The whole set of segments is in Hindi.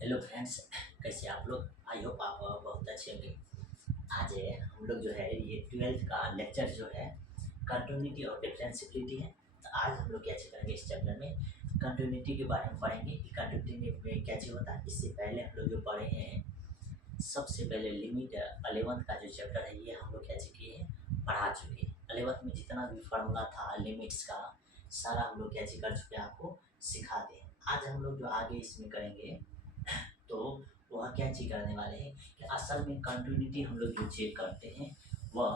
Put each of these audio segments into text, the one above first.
हेलो फ्रेंड्स, कैसे आप लोग। आई होप आप बहुत अच्छे होंगे। आज हम लोग जो है ये 12th का लेक्चर जो है कंटिन्यूटी और डिफरेंशियबिलिटी है। तो आज हम लोग क्या चीज़ करेंगे इस चैप्टर में कंटिन्यूटी के बारे में पढ़ेंगे कि कंटिन्यूटी में क्या चीज़ होता है। इससे पहले हम लोग जो पढ़े हैं सबसे पहले लिमिट 11th का जो चैप्टर है ये हम लोग क्या चीज़ किए हैं पढ़ा चुके हैं। 11th में जितना भी फार्मूला था लिमिट्स का सारा हम लोग क्या चीज़ कर चुके हैं, आपको सिखा दें। आज हम लोग जो आगे इसमें करेंगे तो वह क्या चीज करने वाले हैं कि असल में कंटिन्यूटी हम लोग जो चेक करते हैं वह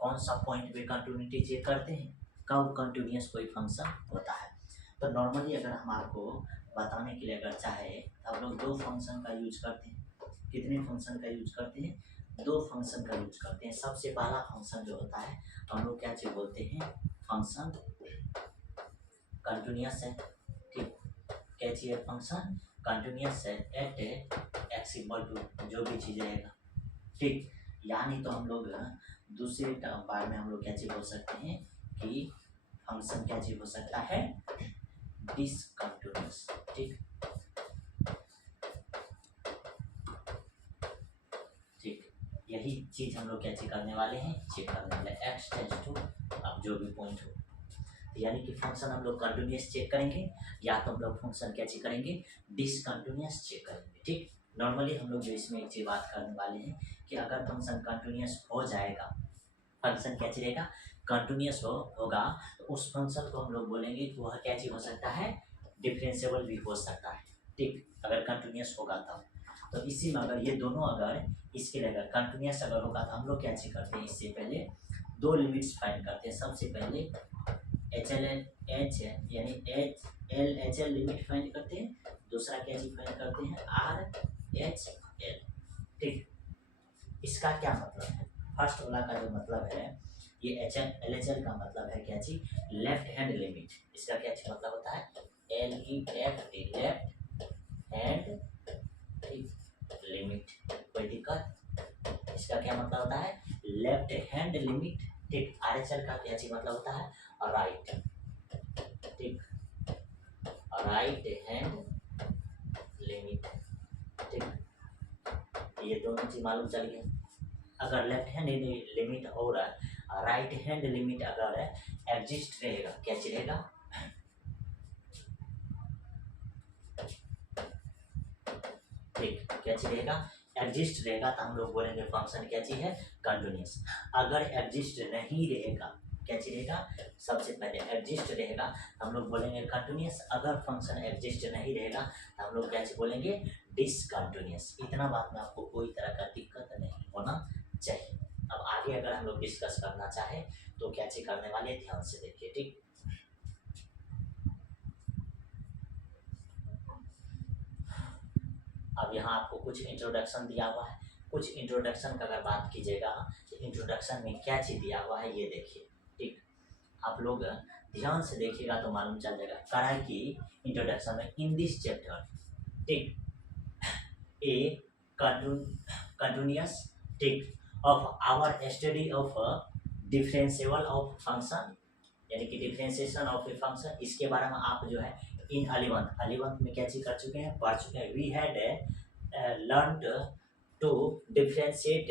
कौन सा पॉइंट पे कंटिन्यूटी चेक करते हैं, कब कंटिन्यूअस कोई फंक्शन होता है। तो नॉर्मली अगर हम आपको बताने के लिए अगर चाहे तो हम लोग दो फंक्शन का यूज करते हैं। कितने फंक्शन का यूज करते हैं? दो फंक्शन का यूज करते हैं। सबसे पहला फंक्शन जो होता है हम लोग क्या चीज बोलते हैं, फंक्शन कंटिन्यूअस है। ठीक, क्या चीज है, फंक्शन कंटिन्यूअस है एट एक्स इक्वल टू जो भी चीज़ रहेगा। ठीक, यानी तो हम लोग दूसरे बार में हम लोग क्या चीज़ बोल सकते हैं कि फंक्शन क्या चीज़ हो सकता है, डिसकंटिन्यूअस। ठीक ठीक, यही चीज़ हम लोग क्या चीज़ करने वाले हैं, चेक करने वाले एक्स टेंस टू अब जो भी पॉइंट हो। यानी कि फंक्शन हम लोग कंटिन्यूअस चेक करेंगे या तो हम लोग फंक्शन क्या चेक करेंगे, डिसकंटिन्यूअस चेक करेंगे। ठीक, नॉर्मली हम लोग जो इसमें एक चीज बात करने वाले हैं कि अगर फंक्शन कंटिन्यूअस हो जाएगा, फंक्शन क्या चलेगा, कंटिन्यूअस होगा तो उस फंक्शन को हम लोग बोलेंगे कि वह क्या चीज हो सकता है, डिफरेंशिएबल भी हो सकता है। ठीक, अगर कंटिन्यूअस होगा तब तो इसी में अगर ये दोनों अगर इसके लिए अगर कंटिन्यूअस अगर होगा तो हम लोग क्या चीज करते हैं, इससे पहले दो लिमिट्स फाइंड करते हैं। सबसे पहले एच एल एच यानी H L H L limit find करते हैं, दूसरा क्या चीज फाइंड करते हैं, आर एच एल। ठीक, इसका क्या मतलब है, फर्स्ट वाला का जो मतलब है ये H L L H L का मतलब है क्या चीज, लेफ्ट हैंड लिमिट। इसका क्या चीज मतलब होता है, L E F T left hand limit. कोई दिक्कत, इसका क्या मतलब होता है, लेफ्ट हैंड लिमिट। ठीक, आर एच एल का क्या चीज मतलब होता है, राइट। ठीक, राइट हैंड लिमिट। ठीक, ये दोनों चीज मालूम चल गया। अगर लेफ्ट हैंड लिमिट और राइट हैंड लिमिट अगर एग्जिस्ट रहेगा, क्या चीज रहेगा, ठीक क्या चीज रहेगा, एग्जिस्ट रहेगा तो हम लोग बोलेंगे फंक्शन क्या चीज है, कंटिन्यूअस। अगर एग्जिस्ट नहीं रहेगा, क्या चीज रहेगा, सबसे पहले एग्जिस्ट रहेगा तो हम लोग बोलेंगे कंटिन्यूअस। अगर फंक्शन एग्जिस्ट नहीं रहेगा तो हम लोग क्या चीज बोलेंगे, डिसकंटिन्यूअस। इतना बात में आपको कोई तरह का दिक्कत नहीं होना चाहिए। अब आगे अगर हम लोग डिस्कस करना चाहे तो क्या चीज करने वाले, ध्यान से देखिए। ठीक, अब यहाँ आपको कुछ इंट्रोडक्शन दिया हुआ है। कुछ इंट्रोडक्शन का अगर बात कीजिएगा तो इंट्रोडक्शन में क्या चीज दिया हुआ है ये देखिए। ठीक, आप लोग ध्यान से देखिएगा तो मालूम चल जाएगा। करा की इंट्रोडक्शन में इन दिस चैप्टर, ठीक, ए कंटिन्यूअस, ठीक, of our study of differentiable of function, यानी कि डिफरेंशिएशन ऑफ ए फंक्शन, इसके बारे में आप जो है इन 11th में क्या चीज कर चुके हैं, पढ़ चुके हैं। We had learn to differentiate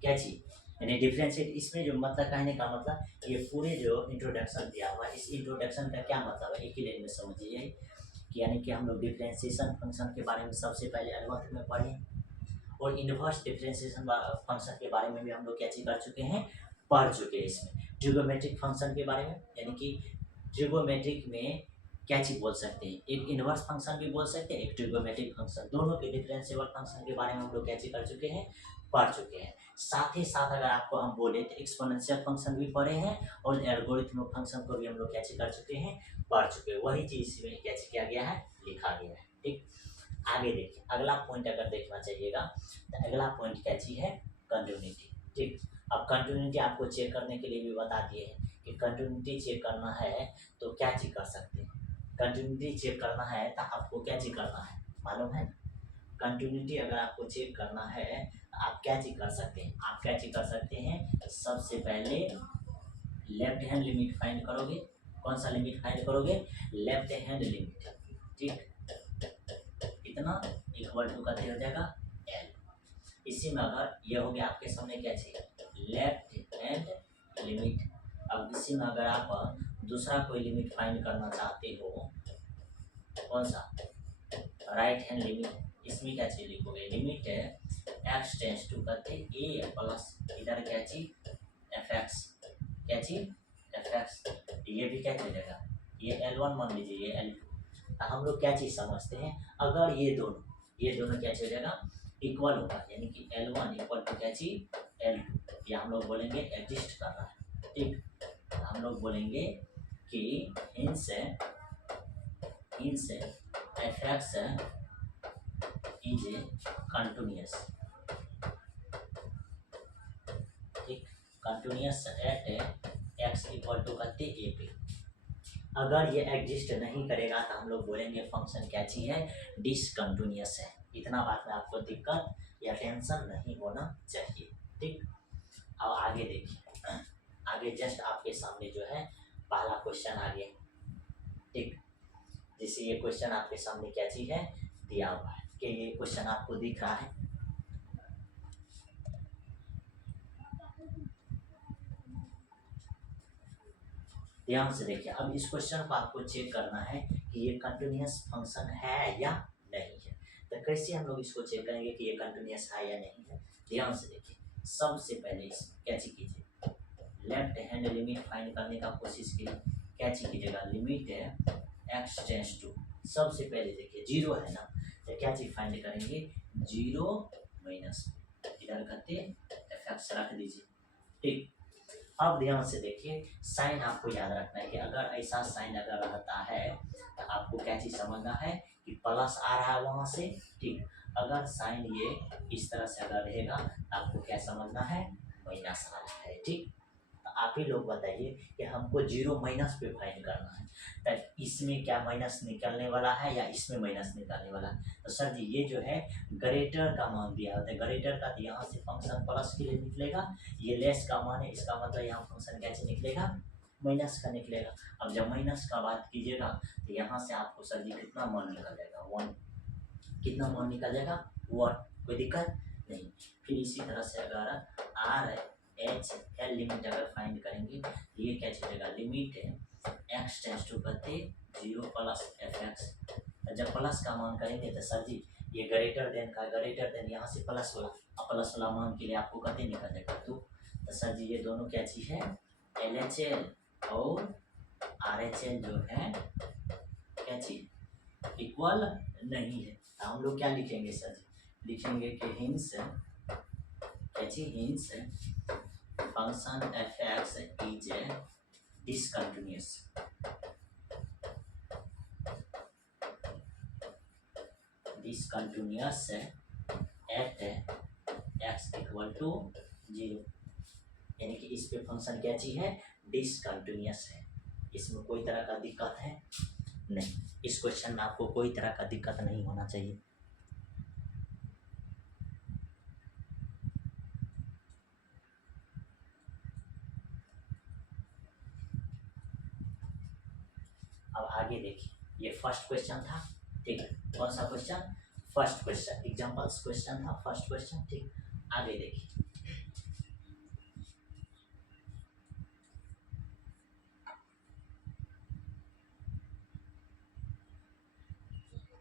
क्या चीज, यानी डिफरेंशिएट। इसमें जो मतलब कहने का मतलब ये पूरे जो इंट्रोडक्शन दिया हुआ है, इस इंट्रोडक्शन का क्या मतलब है एक ही लाइन में समझिए कि यानी कि हम लोग डिफरेंशिएशन फंक्शन के बारे में सबसे पहले 11th में पढ़े और इनवर्स डिफरेंशिएशन फंक्शन के बारे में भी हम लोग क्या चीज कर चुके हैं, पढ़ चुके हैं। इसमें ट्रिगोमेट्रिक फंक्शन के बारे में, यानी कि ट्रिगोमेट्रिक में क्या चीज बोल सकते हैं, एक इनवर्स फंक्शन भी बोल सकते हैं, एक ट्रिगोमेट्रिक फंक्शन, दोनों के डिफरेंशिएबल फंक्शन के बारे में हम लोग क्या चीज कर चुके हैं, पढ़ चुके हैं। साथ ही साथ अगर आपको हम बोले तो एक्सपोनेंशियल फंक्शन भी पढ़े हैं और एल्गोरिथमिक फंक्शन को भी हम लोग क्या चीज कर चुके हैं, पढ़ चुके हैं। वही चीज इसमें क्या चीज किया गया है, लिखा गया है। ठीक, आगे देखिए अगला पॉइंट अगर देखना चाहिएगा तो अगला पॉइंट क्या चीज है, कंटिन्यूटी। ठीक, अब कंटिन्यूटी आपको चेक करने के लिए भी बता दिए हैं कि कंटिन्यूटी चेक करना है तो क्या चीज कर सकते हैं। कंटिन्यूटी चेक करना है तो आपको क्या चीज करना है, मालूम है ना। कंटिन्यूटी अगर आपको चेक करना है तो आप क्या चीज कर सकते हैं, आप क्या चीज कर सकते हैं, सबसे पहले लेफ्ट हैंड लिमिट फाइंड करोगे। कौन सा लिमिट फाइंड करोगे, लेफ्ट हैंड लिमिट। ठीक, कितना इक्वल टू करते हो जाएगा एल। इसी में अगर ये हो गया आपके सामने क्या चाहिए लेफ्ट हैंड लिमिट। अब इसी में अगर आप दूसरा कोई लिमिट फाइंड करना चाहते हो कौन सा राइट हैंड लिमिट, इसमें क्या चीज लिखोगे लिमिट है एक्स टेंस टू करते ए प्लस इधर क्या चीज एफ एक्स, क्या चीज एफ एक्स, ये भी क्या हो जाएगा ये L1 मान लीजिए ये L2। तो हम लोग क्या चीज समझते हैं अगर ये दोनों क्या हो जाएगा इक्वल होगा यानी कि L1 इक्वल टू क्या चीज L2, ये हम लोग बोलेंगे एग्जिस्ट कर रहा है। ठीक, हम लोग बोलेंगे कि इनसे f x is a continuous, ठीक continuous at x equal to करते ए पे। अगर ये एग्जिस्ट नहीं करेगा तो हम लोग बोलेंगे फंक्शन क्या चीज है डिसकंटिन्यूअस है। इतना बात में आपको दिक्कत या टेंशन नहीं होना चाहिए। ठीक, अब आगे देखिए, आगे जस्ट आपके सामने जो है पहला क्वेश्चन आ गया। ठीक, जैसे ये क्वेश्चन आपके सामने क्या चीज है दिया हुआ है कि ये क्वेश्चन आपको दिख रहा है। ध्यान से देखिए, अब इस क्वेश्चन को आपको चेक करना है कि ये कंटिन्यूअस फंक्शन है या नहीं है। तो कैसे हम लोग इसको चेक करेंगे कि ये कंटिन्यूअस है या नहीं है। ध्यान से देखिए, सबसे पहले इसमें क्या चीज कीजिए लेफ्ट हैंड लिमिट फाइंड करने का कोशिश कीजिए। क्या चीज कीजिएगा लिमिट है एक्स टेंस टू, सबसे पहले देखिए जीरो है ना, तो क्या चीज फाइंड करेंगे जीरो माइनस इधर करते एफ एक्स रख दीजिए। ठीक, अब ध्यान से देखिए साइन आपको याद रखना है कि अगर ऐसा साइन अगर रहता है तो आपको क्या चीज समझना है कि प्लस आ रहा है वहां से। ठीक, अगर साइन ये इस तरह से अगर रहेगा तो आपको क्या समझना है माइनस आ रहा है। ठीक, तो आप ही लोग बताइए कि हमको जीरो माइनस पे फाइंड करना है, तो इसमें क्या माइनस निकलने वाला है या इसमें माइनस निकलने वाला है। तो सर जी ये जो है ग्रेटर का मान दिया होता है, ग्रेटर का तो यहाँ से फंक्शन प्लस के लिए निकलेगा, ये लेस का मान है इसका मतलब यहाँ फंक्शन कैसे निकलेगा माइनस का निकलेगा। अब जब माइनस का बात कीजिएगा तो यहाँ से आपको सर जी कितना मान निकल जाएगा 1, कितना मान निकल जाएगा 1, कोई दिक्कत नहीं। फिर इसी तरह से अगर आर एच एल लिमिट अगर फाइंड करेंगे तो ये क्या चलेगा लिमिट है एक्स टेंस टू करते जीरो प्लस एफ एक्स। जब प्लस का मान करेंगे तो सर जी ये ग्रेटर देन का ग्रेटर देन यहाँ से प्लस वाला, अब प्लस वाला मान के लिए आपको कहते निकल जाएगा तो सर जी ये दोनों क्या चीज है एल एच एल और आर एच एल जो है क्या चीज इक्वल नहीं है। तो हम लोग क्या लिखेंगे सर जी लिखेंगे कि हिंस क्या चीज hence function f x is a discontinuous, discontinuous at x equal to zero, यानी कि इस पे फंक्शन क्या चीज है डिसकंटिन्यूअस है, इसमें कोई तरह का दिक्कत है नहीं। इस क्वेश्चन में आपको कोई तरह का दिक्कत नहीं होना चाहिए। अब आगे देखिए, ये फर्स्ट क्वेश्चन था। ठीक है, कौन सा question first question examples question था फर्स्ट क्वेश्चन। ठीक, आगे देखिए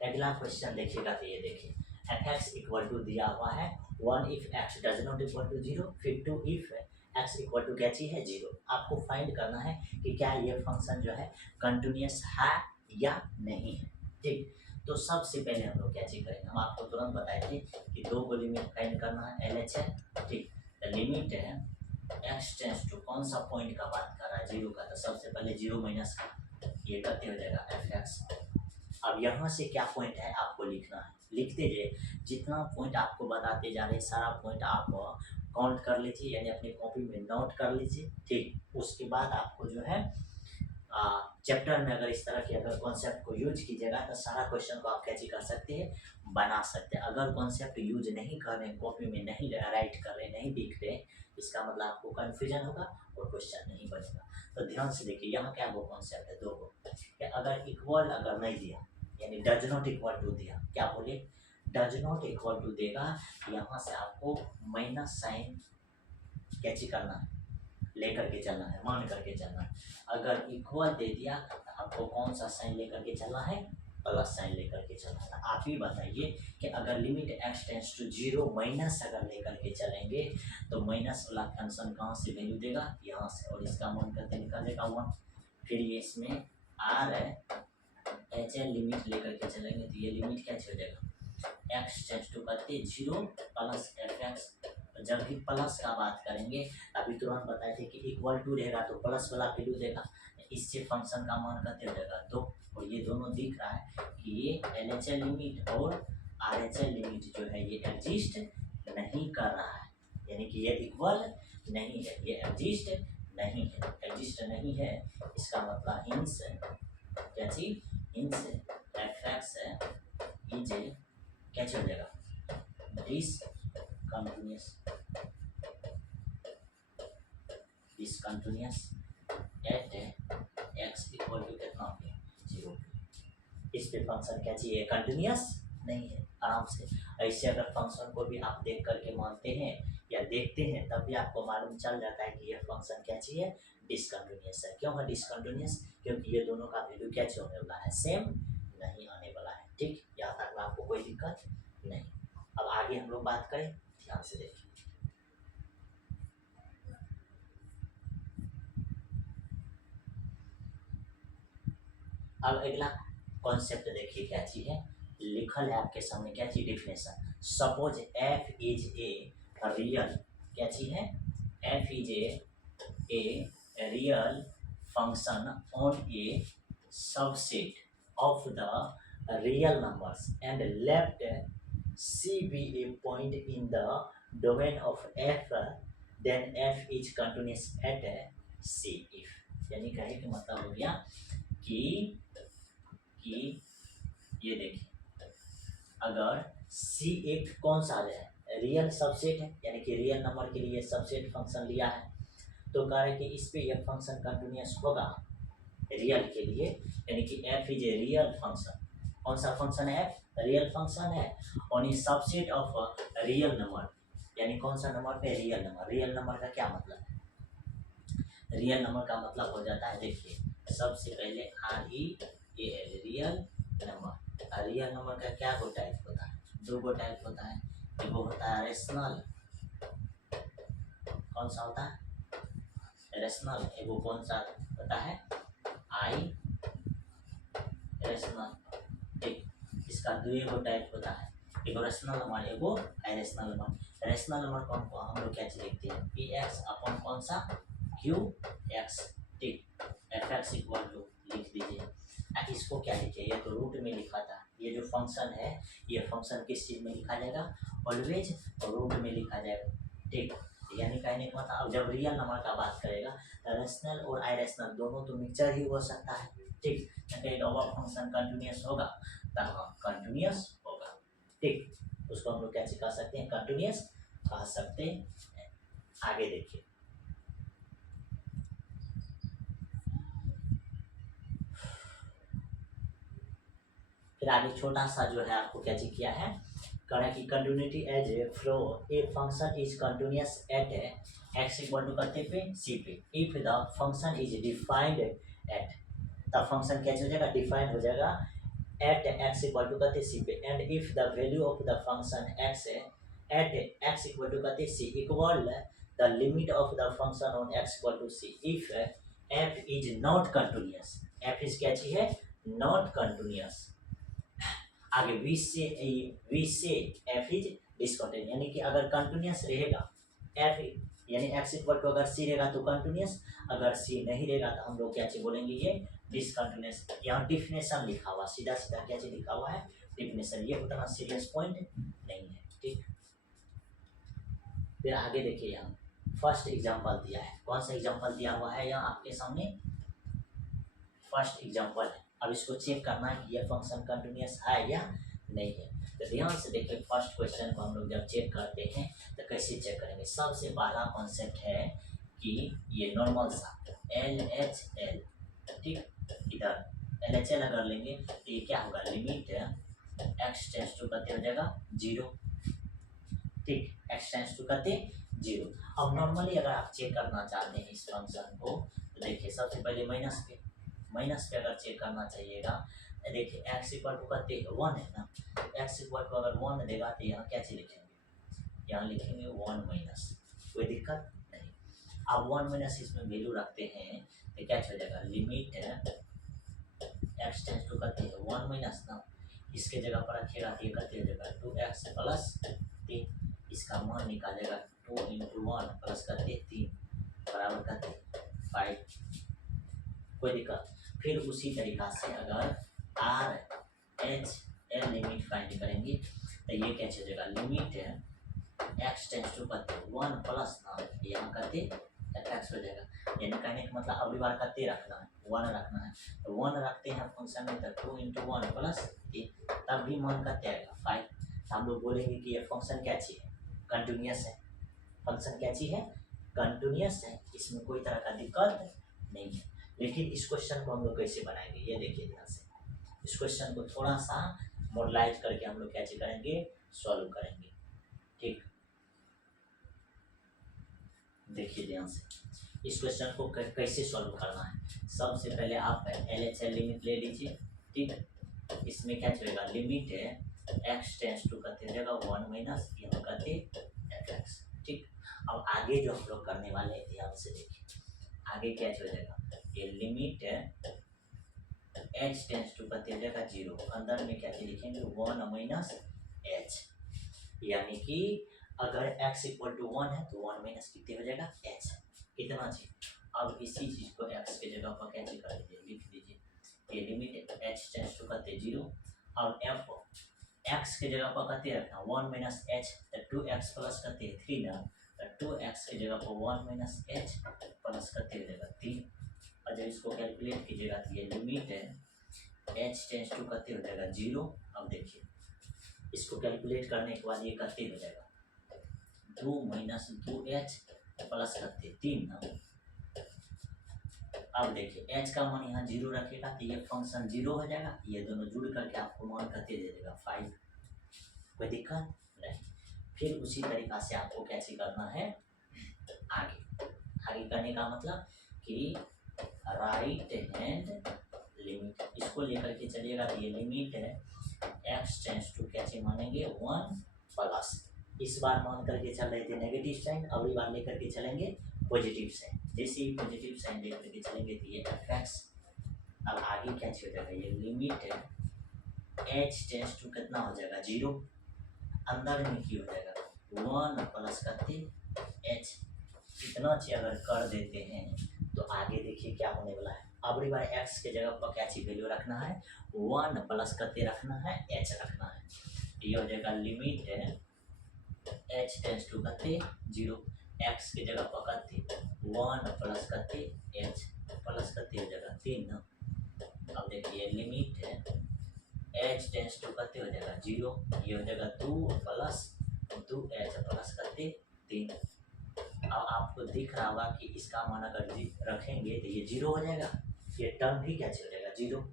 अगला क्वेश्चन देखिएगा तो ये देखिए एफ एक्स इक्वल टू दिया हुआ है 1 if x does not equal to zero, फिर 2 इफ एक्स इक्वल टू क्या चीज है जीरो। आपको फाइंड करना है कि क्या ये फंक्शन जो है कंटिन्यूअस है या नहीं है। ठीक, तो सबसे पहले हम लोग क्या चीज करेंगे, हम आपको तुरंत बताए थे कि दो को लिमिट फाइंड करना है एल एच है। ठीक, तो लिमिट है एक्स टेंस टू कौन सा पॉइंट का बात कर रहा है जीरो का, तो सबसे पहले जीरो माइनस का ये करते हो जाएगा एफ एक्स। अब यहाँ से क्या पॉइंट है आपको लिखना है, लिखते जाइए जितना पॉइंट आपको बताते जा रहे सारा पॉइंट आप काउंट कर लीजिए यानी अपनी कॉपी में नोट कर लीजिए। ठीक, उसके बाद आपको जो है चैप्टर में अगर इस तरह के अगर कॉन्सेप्ट को यूज कीजिएगा तो सारा क्वेश्चन को आप कैसे कर सकते हैं बना सकते हैं। अगर कॉन्सेप्ट यूज नहीं कर रहे कॉपी में नहीं राइट कर रहे नहीं दिख रहे इसका मतलब आपको कन्फ्यूजन होगा और क्वेश्चन नहीं बनेगा। तो ध्यान से देखिए यहाँ क्या वो कॉन्सेप्ट है दो को, अगर इक्वल अगर नहीं दिया यानी डज नॉट इक्वल टू दिया, क्या बोले, डज नॉट इक्वल टू देगा, यहाँ से आपको माइनस साइन कैची करना है, लेकर के चलना है, मान करके चलना है। अगर इक्वल दे दिया तो आपको कौन सा साइन लेकर के चलना है, प्लस साइन लेकर के चलना है। आप ही बताइए कि अगर limit x tends to 0 minus अगर लेकर के चलेंगे तो माइनस वाला फंक्शन कहाँ से वैल्यू देगा, यहाँ से, और इसका मान करके निकालेगा 1। फिर ये इसमें आर है एच एल लिमिट लेकर के चलेंगे तो ये लिमिट क्या हो जाएगा, एक्स टेंस टू करते 0 प्लस एफ एक्स। जब भी प्लस का बात करेंगे, अभी तुरंत बताए थे कि इक्वल टू रहेगा तो प्लस वाला वैल्यू देगा, इससे फंक्शन का मान करते हो जाएगा 2। और ये दोनों दिख रहा है कि ये एल एच एल लिमिट और आर एच एल लिमिट जो है ये एग्जिस्ट नहीं कर रहा है, यानी कि ये इक्वल नहीं है, ये एग्जिस्ट नहीं है, एग्जिस्ट नहीं है। इसका मतलब इंस क्या चीज, इंस एफ एक्स इज क्या चल जाएगा, discontinuous at x equal to कितना हो गया 0। इस पे फंक्शन क्या चाहिए, कंटिन्यूअस नहीं है। आराम से ऐसे अगर फंक्शन को भी आप देख करके मानते हैं या देखते हैं तब भी आपको मालूम चल जाता है कि यह फंक्शन क्या चाहिए, डिसकंटिन्यूअस है। क्यों है डिसकंटिन्यूअस, क्योंकि ये दोनों का वैल्यू क्या होने वाला है, सेम नहीं आने वाला है। ठीक, यहाँ तक में आपको कोई दिक्कत नहीं। अब आगे हम लोग बात करें, ध्यान से देखिए। अब अगला कॉन्सेप्ट देखिए क्या चीज है, लिखल है आपके सामने क्या चीज, definition. Suppose f is a real, क्या चीज है, f is a real function on a subset of the real numbers and left c be a point in the domain of f, then f is continuous at c if. यानी कहे कि मतलब हो गया कि ये देखिए अगर सी एक कौन सा है, रियल सबसेट है, यानी कि रियल नंबर के लिए सबसेट फंक्शन लिया है, तो कह रहे कि इस पे ये फंक्शन कंटिन्यूअस होगा रियल के लिए, यानी कि F is a real function. कौन सा फंक्शन है, रियल फंक्शन है और ये सबसेट ऑफ रियल नंबर, यानी कौन सा नंबर पे, रियल नंबर। रियल नंबर का क्या मतलब है, रियल नंबर का मतलब हो जाता है, देखिए सबसे पहले R E A L real number. Real number का क्या गो टाइप होता है, दो गो टाइप होता है, एक होता है रेशनल, कौन सा होता है रेशनल, एक कौन सा होता है आई रेशनल। ठीक, इसका दो टाइप होता है, एक रेशनल नंबर, एक आई रेशनल नंबर। रेशनल नंबर कौन को हम लोग क्या चीज लिखते हैं, पी एक्स अपॉन कौन सा क्यू एक्स। ठीक, एफ एक्स इक्वल टू लिख दीजिए। इसको क्या लिखिए, ये तो रूट में लिखा था, ये जो फंक्शन है ये फंक्शन किस चीज में लिखा जाएगा, ऑलवेज रूट में लिखा जाएगा। ठीक, यानी कहने का मतलब अब जब रियल नंबर का बात करेगा रेशनल और आई रेशनल दोनों तो मिक्सचर ही हो सकता है। ठीक, फंक्शन कंटिन्यूअस होगा तब कंटिन्यूअस होगा। ठीक, उसको हम लोग क्या कह सकते हैं, कंटिन्यूअस कह सकते हैं। आगे देखिए, फिर आगे छोटा सा जो है आपको क्या किया है, कहा कि continuity as a flow a function is continuous at x equal to करते पे सी पे, if the function is defined at, the function क्या हो जाएगा, डिफाइंड हो जाएगा एट एक्स इक्वल टू करते सी पे, and if the value of the function x at x equal to करते c equal the limit of the function on x equal to c, if f is not continuous, f is क्या चीज है, नॉट कंटिन्यूअस। आगे we say f is discontinuous, यानी कि अगर कंटिन्यूअस रहेगा एफ यानी एक्स इक्वल टू अगर सी रहेगा तो कंटिन्यूअस, अगर सी नहीं रहेगा तो हम लोग क्या चीज बोलेंगे, ये डिसकंटिन्यूअस। यहाँ डिफिनेशन लिखा हुआ, सीधा सीधा क्या चीज लिखा हुआ है, डिफिनेशन। ये उतना सीरियस पॉइंट नहीं है। ठीक, फिर आगे देखिए, यहाँ फर्स्ट एग्जांपल दिया है, कौन सा एग्जांपल दिया हुआ है यहाँ आपके सामने, फर्स्ट एग्जांपल है। अब इसको चेक करना है कि ये फंक्शन कंटिन्यूअस है या नहीं है। तो ध्यान से देखिए, फर्स्ट क्वेश्चन को हम लोग जब चेक करते हैं तो कैसे चेक करेंगे। सबसे पहला कॉन्सेप्ट है कि ये नॉर्मल सा एल एच एल, ठीक, इधर LHL अगर लेंगे तो ये क्या होगा, लिमिट एक्स टेंस टू करते हो जाएगा 0। ठीक, एक्स टेंस टू करते 0। अब नॉर्मली अगर आप चेक करना चाहते हैं इस फंक्शन को तो देखिए सबसे पहले माइनस पे अगर चेक करना चाहिएगा, देखिए एक्स इक्वल टू करते 1 है ना, एक्स इक्वल टू अगर 1 देगा तो यहाँ क्या चीज लिखेंगे, यहाँ लिखेंगे 1 माइनस, कोई दिक्कत नहीं। अब 1 माइनस इसमें वैल्यू रखते हैं तो क्या हो जाएगा, लिमिट एक्स टेंस टू करते हैं 1 माइनस ना, इसके जगह पर रखिएगा तो ये करते हो जाएगा 2x प्लस 3, इसका मान निकालेगा 2 इंटू 1 प्लस करते 3 बराबर करते 5, कोई दिक्कत। फिर उसी तरीका से अगर are H L limit find करेंगे तो ये क्या हो जाएगा, लिमिट एक्स टेंस टू करते 1 प्लस ना, यहाँ करते एक्स हो जाएगा, यानी कहने का मतलब अगली बार करते रखना है 1 रखना है, तो 1 रखते हैं फंक्शन में तो 2 इंटू 1 प्लस 3, तब भी मान करते आएगा 5। तो हम लोग बोलेंगे कि ये फंक्शन क्या चीज है, कंटिन्यूस है, फंक्शन क्या चीज है, कंटिन्यूस है, इसमें कोई तरह का दिक्कत नहीं है। लेकिन इस क्वेश्चन को हम लोग कैसे बनाएंगे, ये देखिए ध्यान से, इस क्वेश्चन को थोड़ा सा मॉडलाइज करके हम लोग क्या करेंगे, सॉल्व करेंगे। ठीक, देखिए ध्यान से, इस क्वेश्चन को कैसे सॉल्व करना है। सबसे पहले आप LHL लिमिट ले लीजिए। ठीक, इसमें क्या चलेगा, लिमिट है एक्स टेंस टू करते हो जाएगा 1 माइनस, यहाँ करते fx। ठीक, अब आगे जो हम लोग करने वाले हैं ध्यान से देखिए, आगे क्या हो जाएगा, ये लिमिट है एच टेंस टू करते हो जाएगा 0, अंदर में क्या लिखेंगे 1 माइनस एच, यानी कि अगर x इक्वल टू 1 है तो 1 माइनस कितने हो जाएगा, h, कितना चीज। अब इसी चीज को x के जगह पर क्या कर दीजिए, लिख दीजिए, ये लिमिट h टेंस टू करते 0, और f x के जगह पर करते रखना 1 माइनस h, तो 2x प्लस करते 3 ना, तो 2x के जगह पर 1 माइनस h प्लस करते हो जाएगा 3, और जब इसको कैलकुलेट कीजिएगा तो ये लिमिट है h टेंस टू करते हो जाएगा 0। अब देखिए इसको कैलकुलेट करने के बाद ये करते हो जाएगा 2 माइनस 2h प्लस करते 3 ना। अब देखिए h का मान यहाँ 0 रखेगा तो ये फंक्शन 0 हो जाएगा, ये दोनों जुड़ करके आपको मान करते दे देगा 5, कोई दिक्कत नहीं। फिर उसी तरीका से आपको कैसे करना है, आगे आगे करने का मतलब कि राइट हैंड लिमिट, इसको लेकर के चलिएगा तो ये लिमिट है एक्स टेंस टू कैसे मानेंगे 1 प्लस, इस बार मान करके चल रहे थे नेगेटिव साइन, अगली बार लेकर के चलेंगे पॉजिटिव साइन, जैसे ही पॉजिटिव साइन लेकर के चलेंगे तो ये fx। अब आगे क्या हो जाएगा, ये लिमिट है h टेंस टू कितना हो जाएगा 0, अंदर में क्या हो जाएगा 1 प्लस करते h, इतना चीज अगर कर देते हैं तो आगे देखिए क्या होने वाला है। अगली बार x के जगह पर क्या चीज वैल्यू रखना है, 1 प्लस करते रखना है, h रखना है, ये हो जाएगा लिमिट है h टेंस टू करते 0, x के जगह पर करते 1 प्लस करते h प्लस करते हो जाएगा 3 ना। अब देखिए लिमिट है h टेंस टू करते हो जाएगा 0, ये हो जाएगा 2 प्लस 2h प्लस करते 3। अब आपको दिख रहा होगा कि इसका मान अगर रखेंगे तो ये 0 हो जाएगा, ये टर्म भी क्या हो जाएगा 0।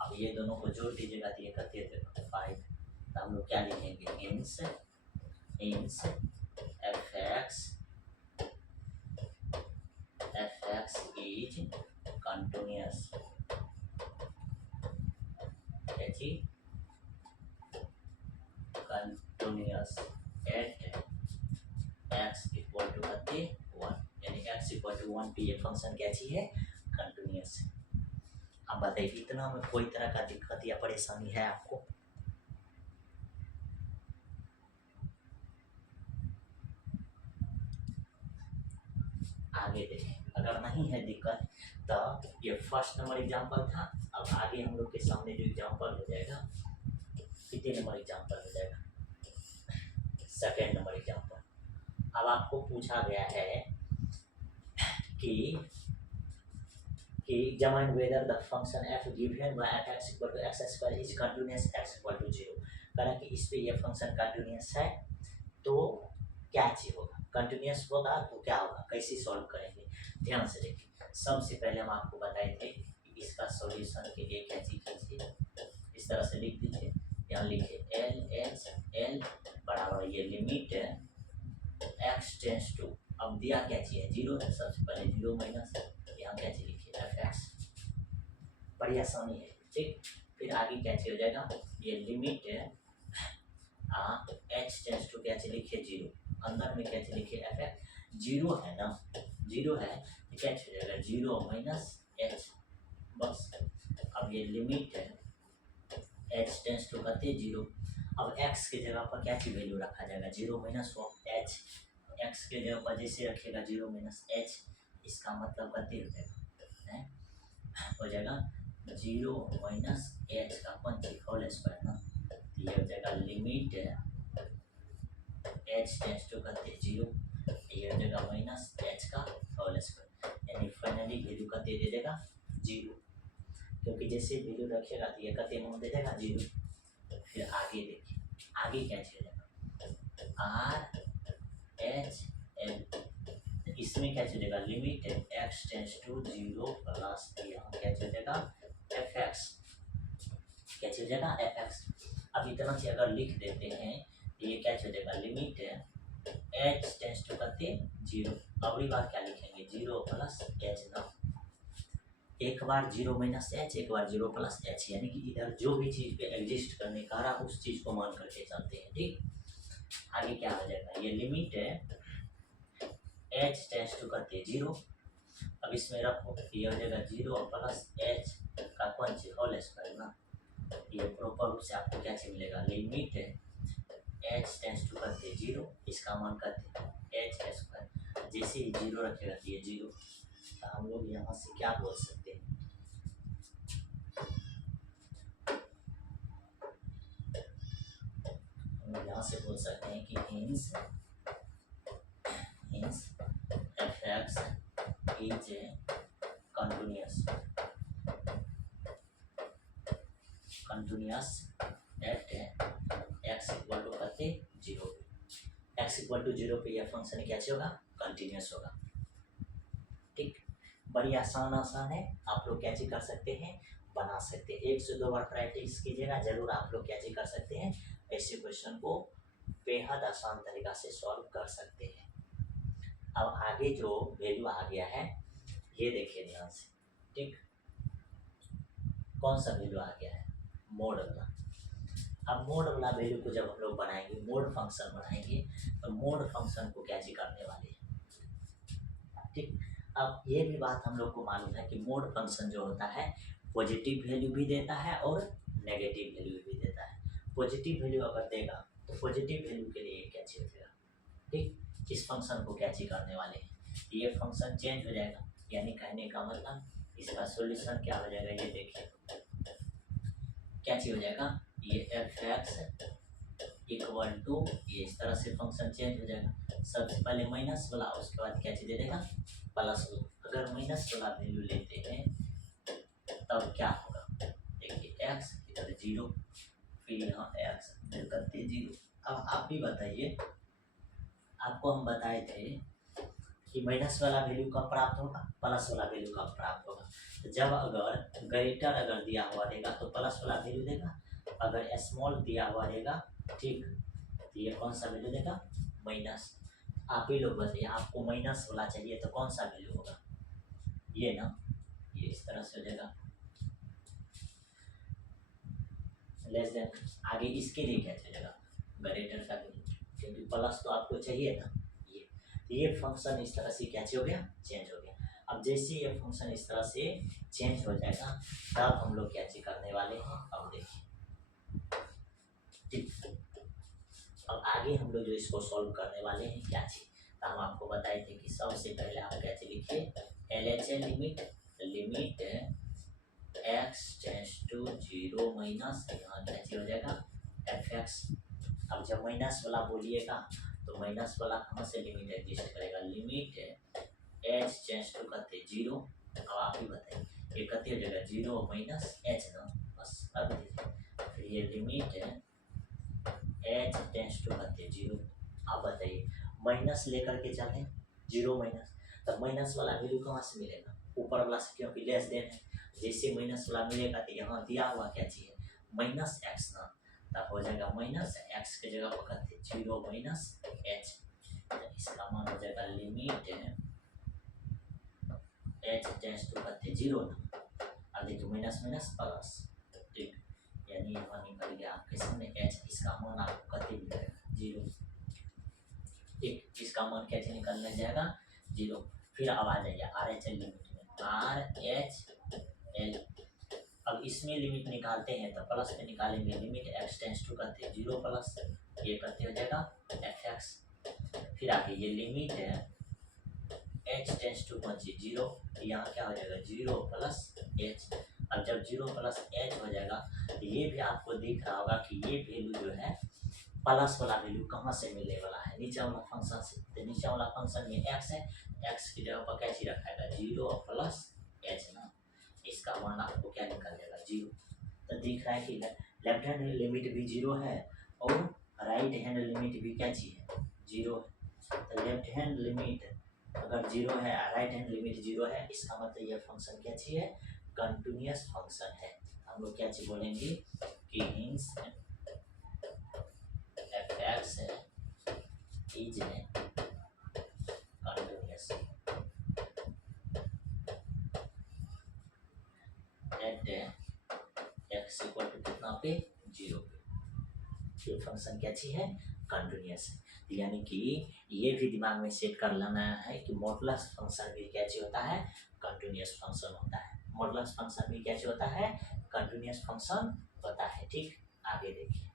अब ये दोनों को जोड़ दीजिएगा तो ये करते हैं 5, तो हम लोग क्या लिखेंगे, इंस fx is continuous, continuous at x equal to करते 1, यानी x इक्वल टू 1 पे ये फंक्शन क्या चीज है, कंटिन्यूस है। अब बताइए इतना में कोई तरह का दिक्कत या परेशानी है आपको, आगे देखें, अगर नहीं है दिक्कत तो ये फर्स्ट नंबर एग्जांपल था। अब आगे हम लोग के सामने जो एग्जांपल हो जाएगा, कितने नंबर एग्जांपल हो जाएगा, सेकेंड नंबर एग्जांपल। अब आपको पूछा गया है कि examine whether the function f given by fx equal to x square is continuous x equal to 0। करा कि इस पे ये फंक्शन कंटिन्यूस है तो क्या चीज होगा, कंटिन्यूस होगा तो क्या होगा, कैसे सॉल्व करेंगे। ध्यान से देखिए, सबसे पहले हम आपको बताए थे इसका सॉल्यूशन के लिए क्या चीज कीजिए, इस तरह से लिख दीजिए, यहाँ लिखिए एल एच एल बराबर ये लिमिट एक्स टेंस टू, अब दिया क्या चाहिए जीरो, सबसे पहले जीरो माइनस यहाँ क्या चाहिए लिखिए एफ एक्स, बड़ी आसानी है ठीक। फिर आगे क्या चाहिए हो जाएगा, ये लिमिट एच टेंस टू क्या चाहिए लिखिए जीरो, अंदर में क्या चाहिए लिखिए एफ एक्स, जीरो है ना, जीरो है तो क्या चाहिए जाएगा जीरो माइनस एच बस। अब ये लिमिट है एच टेंस टू करते जीरो, अब एक्स के जगह पर क्या की वैल्यू रखा जाएगा जीरो माइनस एच, एक्स के जगह पर जैसे रखेगा जीरो माइनस एच, इसका मतलब करते हो जाएगा हो जाएगा जीरो माइनस एच का पंची होल स्क्वायर ना, तो ये हो जाएगा लिमिट एच टेंस टू करते जीरो, ये हो जाएगा माइनस एच का होल स्क्वायर, यानी फाइनली वैल्यू करते दे देगा जीरो, क्योंकि जैसे वैल्यू रखेगा तो ये कते में दे देगा जीरो। फिर आगे देखिए, आगे क्या चलेगा आर एच एल, इसमें क्या चलेगा limit x tends to zero plus यहाँ क्या चलेगा एफ एक्स, क्या चलेगा एफ एक्स। अब इतना से अगर लिख देते हैं तो ये क्या चलेगा लिमिट एच टेंस टू करते जीरो, अगली बार क्या लिखेंगे जीरो प्लस एच ना, एक बार जीरो माइनस एच एक बार जीरो प्लस एच, यानी कि इधर जो भी चीज पे एग्जिस्ट करने का रहा उस चीज को मान करके चलते हैं ठीक। आगे क्या हो जाएगा ये लिमिट है एच टेंस टू करते जीरो, अब इसमें रखो ये हो जाएगा जीरो प्लस एच का पंच होल स्क्वायर ना, ये प्रॉपर रूप से आपको क्या चीज मिलेगा लिमिट है एच टेंस टू करते जीरो, इसका मान करते एच स्क्वायर, जैसे ही जीरो रखेगा तो ये जीरो, तो हम लोग यहाँ से क्या बोल सकते हैं, हम लोग यहाँ से बोल सकते हैं कि hence f x is continuous at x equal to करते zero, x equal to zero पे यह फंक्शन क्या होगा कंटिन्यूअस होगा ठीक। बड़ी आसान है, आप लोग क्या चीज कर सकते हैं बना सकते हैं, एक से दो बार प्रैक्टिस कीजिएगा जरूर आप लोग क्या चीज कर सकते हैं, ऐसे क्वेश्चन को बेहद आसान तरीका से सॉल्व कर सकते हैं। अब आगे जो वैल्यू आ गया है ये देखिए ध्यान से ठीक, कौन सा वैल्यू आ गया है मोड वाला। अब मोड वाला वैल्यू को जब हम लोग बनाएंगे मोड फंक्शन बनाएंगे तो मोड फंक्शन को क्या चीज करने वाले हैं ठीक। अब ये भी बात हम लोग को मालूम है कि मोड फंक्शन जो होता है पॉजिटिव वैल्यू भी देता है और नेगेटिव वैल्यू भी देता है। पॉजिटिव वैल्यू अगर देगा तो पॉजिटिव वैल्यू के लिए क्या चीज हो जाएगा ठीक, इस फंक्शन को क्या चीज करने वाले हैं ये फंक्शन चेंज हो जाएगा, यानी कहने का मतलब इसका सॉल्यूशन क्या हो जाएगा ये देखिए क्या चीज हो जाएगा ये एफ एक्स इक्वल टू, ये इस तरह से फंक्शन चेंज हो जाएगा, सबसे पहले माइनस वाला उसके बाद क्या चीज दे देगा प्लस वाला, अगर माइनस वाला वैल्यू लेते हैं तब क्या होगा देखिए एक्स इधर जीरो फिर यहाँ एक्स करते जीरो। अब आप भी बताइए, आपको हम बताए थे कि माइनस वाला वैल्यू कब प्राप्त होगा प्लस वाला वैल्यू कब प्राप्त होगा, तो जब अगर ग्रेटर अगर दिया हुआ रहेगा तो प्लस वाला वैल्यू देगा, अगर स्मॉल दिया हुआ रहेगा ठीक तो ये कौन सा वैल्यू देगा माइनस। आप ही लोग बताइए आपको माइनस वाला चाहिए तो कौन सा वैल्यू होगा ये ना, ये इस तरह से हो जाएगा लेस देन, आगे इसके लिए क्या चलेगा ग्रेटर का वैल्यू, क्योंकि प्लस तो आपको चाहिए ना ये फंक्शन इस तरह से क्या हो गया चेंज हो गया। अब जैसे ये फंक्शन इस तरह से चेंज हो जाएगा तब हम लोग क्या चीज करने वाले हैं अब देखिए ठीक। अब आगे हम लोग जो इसको सॉल्व करने वाले हैं क्या चीज, तो हम आपको बताए थे कि सबसे पहले आप क्या चीज लिखिए LHS limit x tends to zero minus यहाँ क्या चीज हो जाएगा एफ एक्स। अब जब माइनस वाला बोलिएगा तो माइनस वाला कहाँ से लिमिट एग्जिस्ट करेगा लिमिट एच टेंस टू करते जीरो, अब आप ही बताइए ये करते हो जाएगा जीरो माइनस एच ना बस। अब फिर ये लिमिट एच टेंस टू करते जीरो, आप बताइए माइनस लेकर के चलें जीरो माइनस, तब माइनस वाला वैल्यू कहाँ से मिलेगा ऊपर वाला से, क्योंकि लेस देन है जैसे माइनस वाला मिलेगा तो यहाँ दिया हुआ क्या चाहिए माइनस एक्स ना, तब हो जाएगा माइनस एक्स के जगह पर कहते हैं 0 माइनस एच, इसका मान हो जाएगा लिमिट एच टेंड्स टू कहते हैं 0 ना, अब देखिए माइनस माइनस प्लस, ठीक, यानी यहाँ निकल गया आपके सामने एच, इसका मान आपको कहते मिलेगा 0, ठीक, इसका मान कैसे निकलने जाएगा 0। फिर अब आ जाइए आर एच एल लिमिट में, आर एच एल, अब इसमें लिमिट निकालते हैं तो प्लस में निकालेंगे, लिमिट एक्स टेंस टू करते हैं 0 प्लस, ये करते हो जाएगा एफ एक्स, फिर आगे ये लिमिट है एच टेंस टू पहुंचे 0, यहाँ क्या हो जाएगा 0 प्लस एच, अब जब 0 प्लस एच हो जाएगा तो ये भी आपको दिख रहा होगा कि ये वैल्यू जो है प्लस वाला वैल्यू कहाँ से मिलने वाला है नीचे वाला फंक्शन से, तो नीचे वाला फंक्शन ये एक्स है, एक्स की जगह पर क्या चीज रखा है 0 प्लस एच ना, इसका मान आपको क्या निकल जाएगा 0। तो दिख रहा है कि लेफ्ट हैंड लिमिट भी 0 है और राइट हैंड लिमिट भी क्या चीज है 0 है, तो लेफ्ट हैंड लिमिट अगर 0 है राइट हैंड लिमिट 0 है, इसका मतलब ये फंक्शन क्या चीज है कंटिन्यूअस फंक्शन है। हम लोग क्या चीज बोलेंगे कि hence f x is continuous at x equal to कितना पे 0 पे, ये फंक्शन क्या चीज है कंटिन्यूअस है, यानी कि ये भी दिमाग में सेट कर लेना है कि मॉडुलस फंक्शन भी क्या चीज होता है कंटिन्यूअस फंक्शन होता है, मॉडुलस फंक्शन भी क्या चीज होता है कंटिन्यूअस फंक्शन होता है, ठीक। आगे देखिए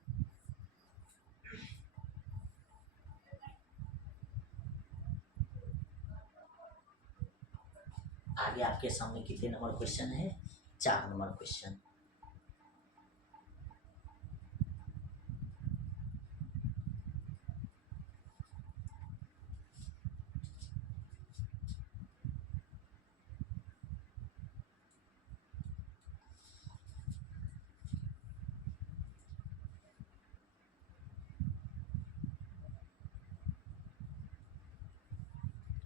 आगे आपके सामने कितने नंबर क्वेश्चन है 4 नंबर क्वेश्चन।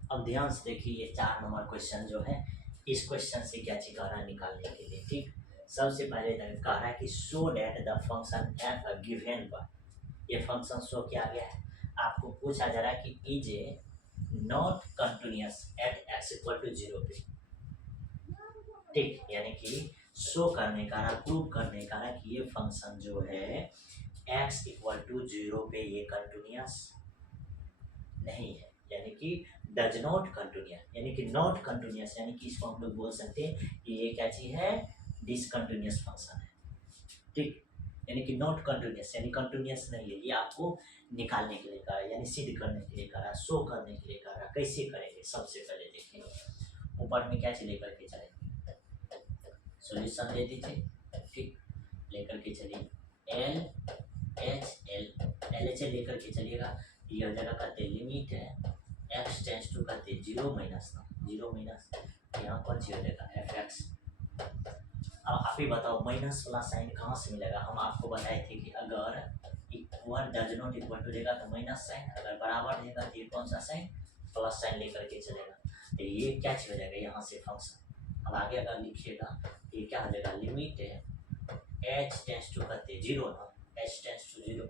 अब ध्यान से देखिए ये 4 नंबर क्वेश्चन जो है, इस क्वेश्चन से क्या चीज कह रहा है निकालने के लिए, ठीक। सबसे पहले कह रहा है कि show that the function at a given पर, ये फंक्शन शो किया गया है, आपको पूछा जा रहा है कि is a not continuous at x equal to 0 पे, ठीक, यानी कि शो करने का रहा प्रूव करने का रहा कि ये फंक्शन जो है एक्स इक्वल टू 0 पे ये कंटिन्यूअस नहीं है, यानी कि डज नॉट कंटिन्यूअस, यानी कि नॉट कंटिन्यूअस, यानी कि इसको हम लोग बोल सकते हैं कि ये क्या चीज है डिसकंटिन्यूअस फंक्शन है, ठीक, यानी कि नॉट कंटिन्यूअस यानी कंटिन्यूअस नहीं है, ये आपको निकालने के लिए कहा है, यानी सिद्ध करने के लिए कहा है, शो करने के लिए कहा है। कैसे करेंगे सबसे पहले देखेंगे, ऊपर में क्या चीज लेकर के चलेंगे सॉल्यूशन ले दीजिए, ठीक, लेकर के चलिए L H L L H L लेकर के चलिएगा, ये हो जाएगा कहते हैं लिमिट है एक्स टेंस टू कहते हैं 0 माइनस ना 0 माइनस, यहाँ कौन सी हो जाएगा एफ एक्स। अब आप ही बताओ माइनस वाला साइन कहाँ से मिलेगा, हम आपको बताए थे कि अगर equal does not equal to रहेगा तो माइनस साइन, अगर बराबर रहेगा तो ये कौन सा साइन प्लस साइन लेकर के चलेगा, तो ये क्या हो जाएगा यहाँ से फंक्शन। अब आगे अगर लिखिएगा तो ये क्या हो जाएगा लिमिट है एच टेंस टू कहते हैं 0 ना, एच टेंस टू 0,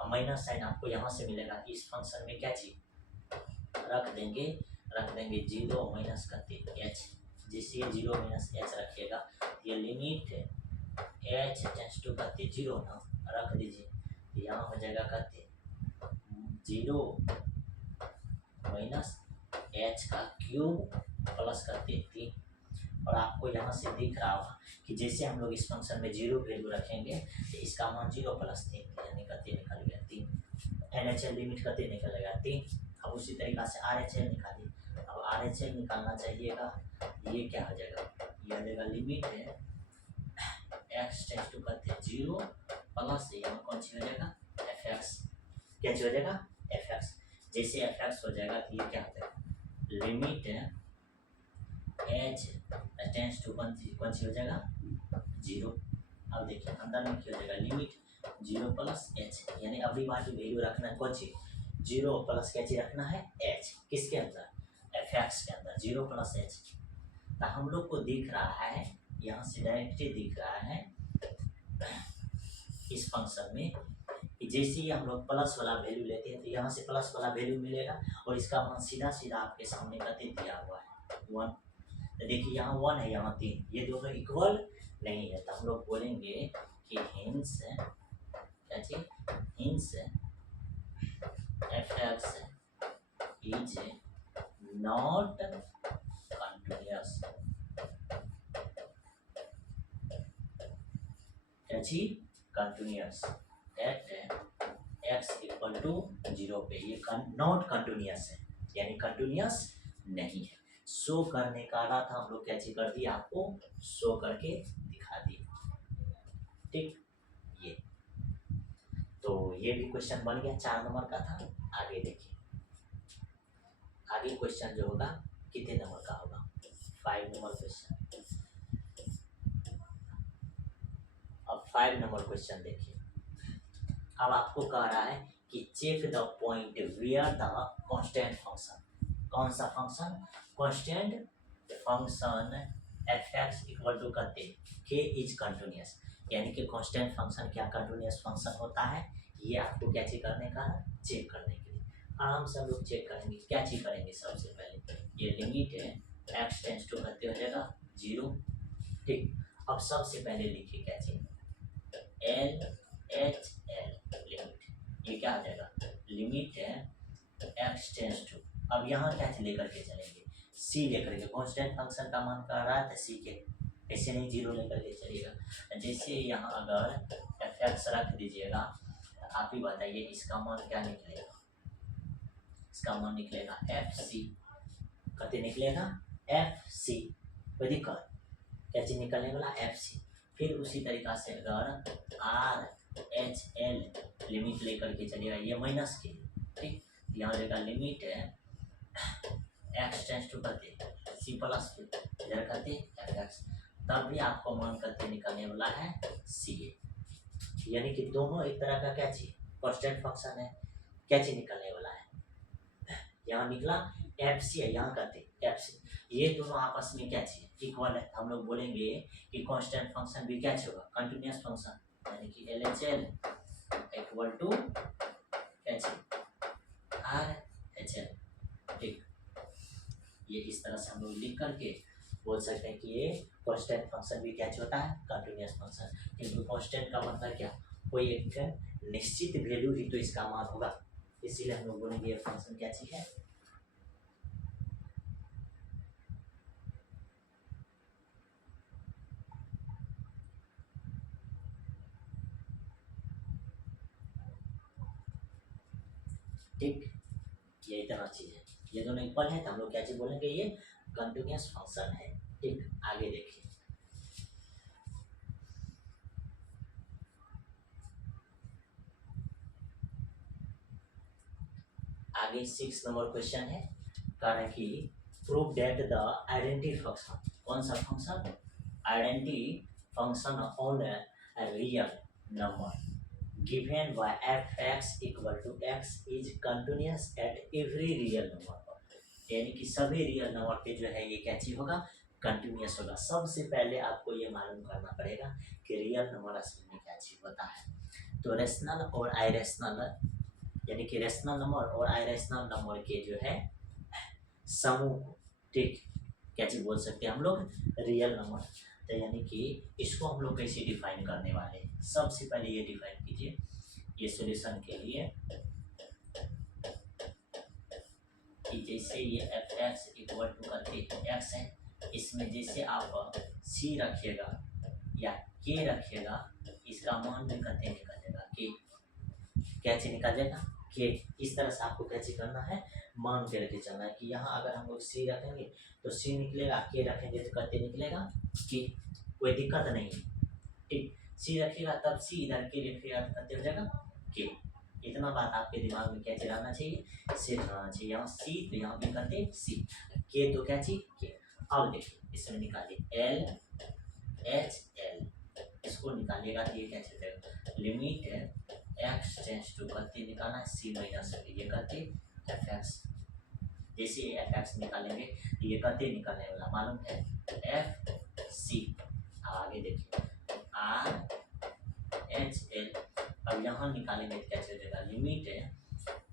अब माइनस साइन आपको यहाँ से मिलेगा, इस फंक्शन में क्या चीज रख देंगे 0 माइनस कहते एच, जिससे 0 माइनस एच रखिएगा, ये लिमिट एच टेंस टू कहते 0 ना रख दीजिए, यहाँ हो जाएगा कहते 0 माइनस एच का क्यूब प्लस करते 3, और आपको यहाँ से दिख रहा होगा कि जैसे हम लोग इस फंक्शन में 0 वैल्यू रखेंगे तो इसका मान 0 प्लस 3 यानी कहते निकल गया 3, एन एच एल लिमिट कहते निकलेगा 3। अब उसी तरीका से आर एच एल निकालिए, अब आर एच एल निकालना चाहिएगा, ये क्या हो जाएगा ये हो जाएगा लिमिट है एक्स टेंस टू कहते 0 प्लस यहाँ कौन सी हो जाएगा एफ एक्स, क्या हो जाएगा एफ एक्स, जैसे एफ एक्स हो जाएगा तो ये क्या हो जाएगा लिमिट एच टेंस टू कौन सी हो जाएगा 0। अब देखिए अंदर में क्या हो जाएगा लिमिट 0 प्लस एच, यानी अगली बार की वैल्यू रखना है कौन सी 0 प्लस क्या चीज रखना है एच, किसके अंदर एफ एक्स के अंदर 0 प्लस एच। तो हम लोग को दिख रहा है यहाँ से डायरेक्टली दिख रहा है इस फंक्शन में कि जैसे ही हम लोग प्लस वाला वैल्यू लेते हैं तो यहाँ से प्लस वाला वैल्यू मिलेगा और इसका मान सीधा सीधा आपके सामने कते दिया हुआ है 1। तो देखिए यहाँ 1 है, यहाँ 3, ये दोनों इक्वल नहीं है, तो हम लोग बोलेंगे कि हिंस क्या चीज, hence fx is not continuous, क्या चीज, continuous at x equal to 0 पे, ये नॉट कंटिन्यूअस है, यानी कंटिन्यूअस नहीं है। शो करने का रहा था, हम लोग क्या चीज कर दिए, आपको शो करके दिखा दिए। ठीक, ये तो ये भी क्वेश्चन बन गया, 4 नंबर का था। आगे देखिए, आगे क्वेश्चन जो होगा कितने नंबर का होगा, 5 नंबर क्वेश्चन। अब 5 नंबर क्वेश्चन देखिए, अब आपको कह रहा है कि check the point where the constant function, कौन सा function, constant function fx equal to करते k इज कंटिन्यूअस, यानी कि कांस्टेंट फंक्शन क्या कंटिन्यूअस फंक्शन होता है, ये आपको क्या चीज करने का है, चेक करने के लिए। आराम से हम लोग चेक करेंगे, क्या चीज करेंगे, सबसे पहले ये लिमिट है x टेंस टू करते हो जाएगा 0। ठीक, अब सबसे पहले लिखिए क्या चीज, एल एच एल लिमिट, ये क्या आ जाएगा, लिमिट है x टेंस टू, अब यहाँ क्या लेकर के चलेंगे, c लेकर के, कांस्टेंट फंक्शन का मान कर रहा है तो c के, ऐसे नहीं 0 लेकर के चलेगा। जैसे यहाँ अगर fx रख दीजिएगा तो आप ही बताइए इसका मान क्या निकलेगा, इसका मान निकलेगा fc, कते निकलेगा fc, कोई दिक्कत, क्या चीज निकलने वाला fc। फिर उसी तरीका से अगर r एच एल लिमिट लेकर के चलिएगा, ये माइनस के, ठीक, यहाँ रहेगा लिमिट है एक्स टेंस टू करते सी प्लस इधर करते एफ एक्स, तब भी आपको मान करते निकलने वाला है सी ए, यानी कि दोनों एक तरह का क्या चीज, कांस्टेंट फंक्शन है, क्या चीज निकलने वाला है, यहाँ निकला एफ सी है, यहाँ करते एफ सी, ये दोनों आपस में क्या चीज इक्वल है, हम लोग बोलेंगे कि कांस्टेंट फंक्शन भी क्या होगा, कंटिन्यूअस फंक्शन, यानी कि L H L equal to क्या चीज आर एच एल। ठीक, ये इस तरह से हम लोग लिख करके बोल सकते हैं कि ये कांस्टेंट फंक्शन भी क्या होता है, कंटिन्यूअस फंक्शन, क्योंकि कांस्टेंट का मतलब क्या, कोई एक निश्चित वैल्यू ही तो इसका मान होगा, इसीलिए हम लोग बोलेंगे ये फंक्शन क्या चीज है। ठीक, ये इतना चीज है, ये दोनों इक्वल है तो हम लोग क्या चीज बोलेंगे, ये कंटिन्यूअस फंक्शन है। ठीक, आगे देखिए, आगे 6 नंबर क्वेश्चन है, कारण कि prove that the identity function, कौन सा function, identity function on a real number given by fx equal to x is continuous at every real number, यानी कि सभी रियल नंबर पे जो है ये क्या चीज होगा, कंटिन्यूअस होगा। सबसे पहले आपको ये मालूम करना पड़ेगा कि रियल नंबर असल में क्या चीज होता है। तो रेशनल और आइरेशनल, यानी कि रेशनल नंबर और आइरेशनल नंबर के जो है समूह को, ठीक, क्या चीज बोल सकते हैं हम लोग, रियल नंबर। तो यानी कि इसको हम लोग कैसे डिफाइन करने वाले हैं, सबसे पहले ये डिफाइन कीजिए, ये सॉल्यूशन के लिए कि जैसे ये एफ एक्स इक्वल टू करते एक्स है, इसमें जैसे आप सी रखिएगा या के रखिएगा, इसका मान भी करते निकलेगा के, क्या चीज निकल जाएगा के। इस तरह से आपको क्या चीज करना है, मान के लेके चलना है कि यहाँ अगर हम लोग सी रखेंगे तो सी निकलेगा, के रखेंगे तो करते निकलेगा के, कोई दिक्कत नहीं है। ठीक, सी रखिएगा तब सी, इधर के रखिएगा तो करते हो जाएगा के। इतना बात आपके दिमाग में क्या चलाना चाहिए, सेट रहना चाहिए, यहाँ सी तो यहाँ भी करते सी, के तो क्या चीज के। अब देखिए इसमें निकालिए एल एच एल, इसको निकालिएगा तो ये क्या चलेगा, लिमिट है एक्स टेंस टू करते निकालना है सी माइनस ये करते एफ एक्स, जैसे एफ एक्स निकालेंगे तो ये करते निकालने वाला मालूम है एफ सी, आगे देखिए RHL, अब यहाँ निकालेंगे तो कैसे हो जाएगा, लिमिट है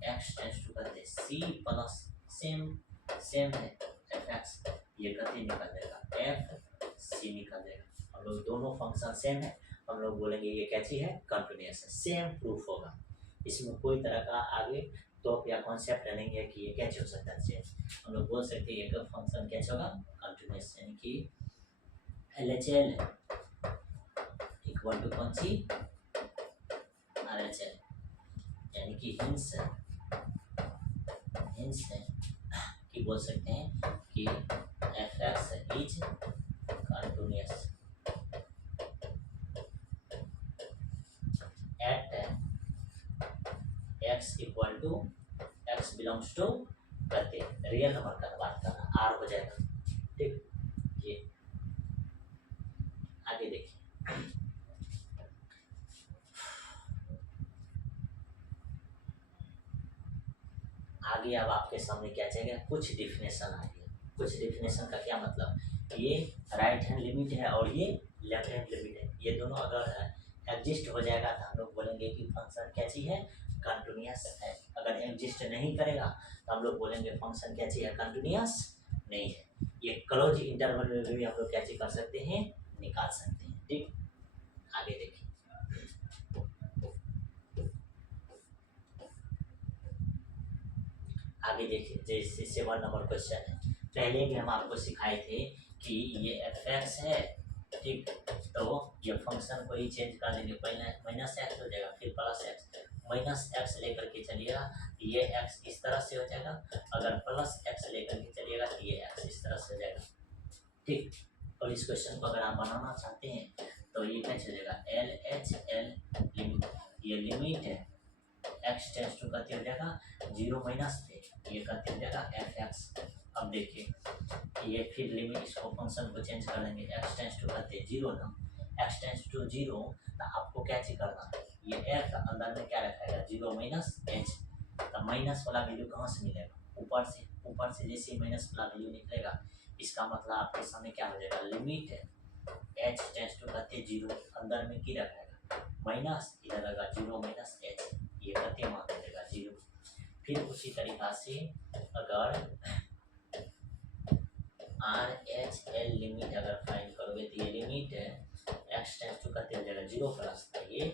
x टेंस टू करते c प्लस सेम है एफ एक्स, ये करते निकल जाएगा एफ सी निकल जाएगा। हम लोग दोनों फंक्शन सेम है, हम लोग बोलेंगे ये कैसी है, कंटिन्यूअस है, सेम प्रूफ होगा, इसमें कोई तरह का आगे तो या कॉन्सेप्ट नहीं है कि ये कैसे हो सकता है चेंज। हम लोग बोल सकते हैं एक फंक्शन कैसे होगा, कंटिन्यूअस, यानी कि LHL इक्वल टू कौन सी, RHL, यानी कि हिंस है कि बोल सकते हैं कि f x is continuous at x equal to x belongs to करते रियल नंबर का बात करना, आर हो जाएगा, ठीक। ये आगे देखिए, आगे अब आपके सामने क्या चाहिए, कुछ डिफिनेशन आ गया। कुछ डिफिनेशन का क्या मतलब, ये राइट हैंड लिमिट है और ये लेफ्ट हैंड लिमिट है, ये दोनों अगर एग्जिस्ट हो जाएगा तो हम लोग बोलेंगे कि फंक्शन कैसी है, कंटिन्यूअस है। अगर एग्जिस्ट नहीं करेगा तो हम लोग बोलेंगे फंक्शन कैसी है, कंटिन्यूअस नहीं है। ये क्लोज इंटरवल में भी हम लोग कैसे कर सकते हैं, निकाल सकते हैं, ठीक। आगे देखिए, आगे देखिए, जैसे 7 नंबर क्वेश्चन है, पहले भी हम आपको सिखाए थे कि ये एफ एक्स है, ठीक। तो ये फंक्शन को ही चेंज कर देंगे, पहले माइनस एक्स हो जाएगा, फिर प्लस एक्स, माइनस एक्स लेकर के चलिएगा ये एक्स इस तरह से हो जाएगा, अगर प्लस एक्स लेकर के चलिएगा तो ये एक्स इस तरह से हो जाएगा, ठीक। और इस क्वेश्चन को अगर आप बनाना चाहते हैं तो ये कैसे हो जाएगा, LHL लिमिट, ये लिमिट है एक्स टेंस टू करते हो जाएगा 0 माइनस थे, ये करते हो जाएगा एफ एक्स। अब देखिए ये फिर लिमिट, इसको फंक्शन को चेंज कर देंगे, एक्स टेंस टू करते 0 ना, एक्स टेंस टू 0, तो आपको क्या चीज करना है, ये एफ अंदर में क्या रखेगा, 0 माइनस एच, तो माइनस वाला वैल्यू कहाँ से मिलेगा, ऊपर से जैसे माइनस वाला वैल्यू निकलेगा, इसका मतलब आपके सामने क्या हो जाएगा, लिमिट है एच टेंस टू करते 0, अंदर में क्या रखेगा माइनस, इधर लगा 0 माइनस एच, ये करते मान देगा 0। फिर उसी तरीका से अगर RHL लिमिट अगर फाइंड करोगे तो ये लिमिट है एक्स टेंस टू करते हो जाएगा 0 प्लस, तो ये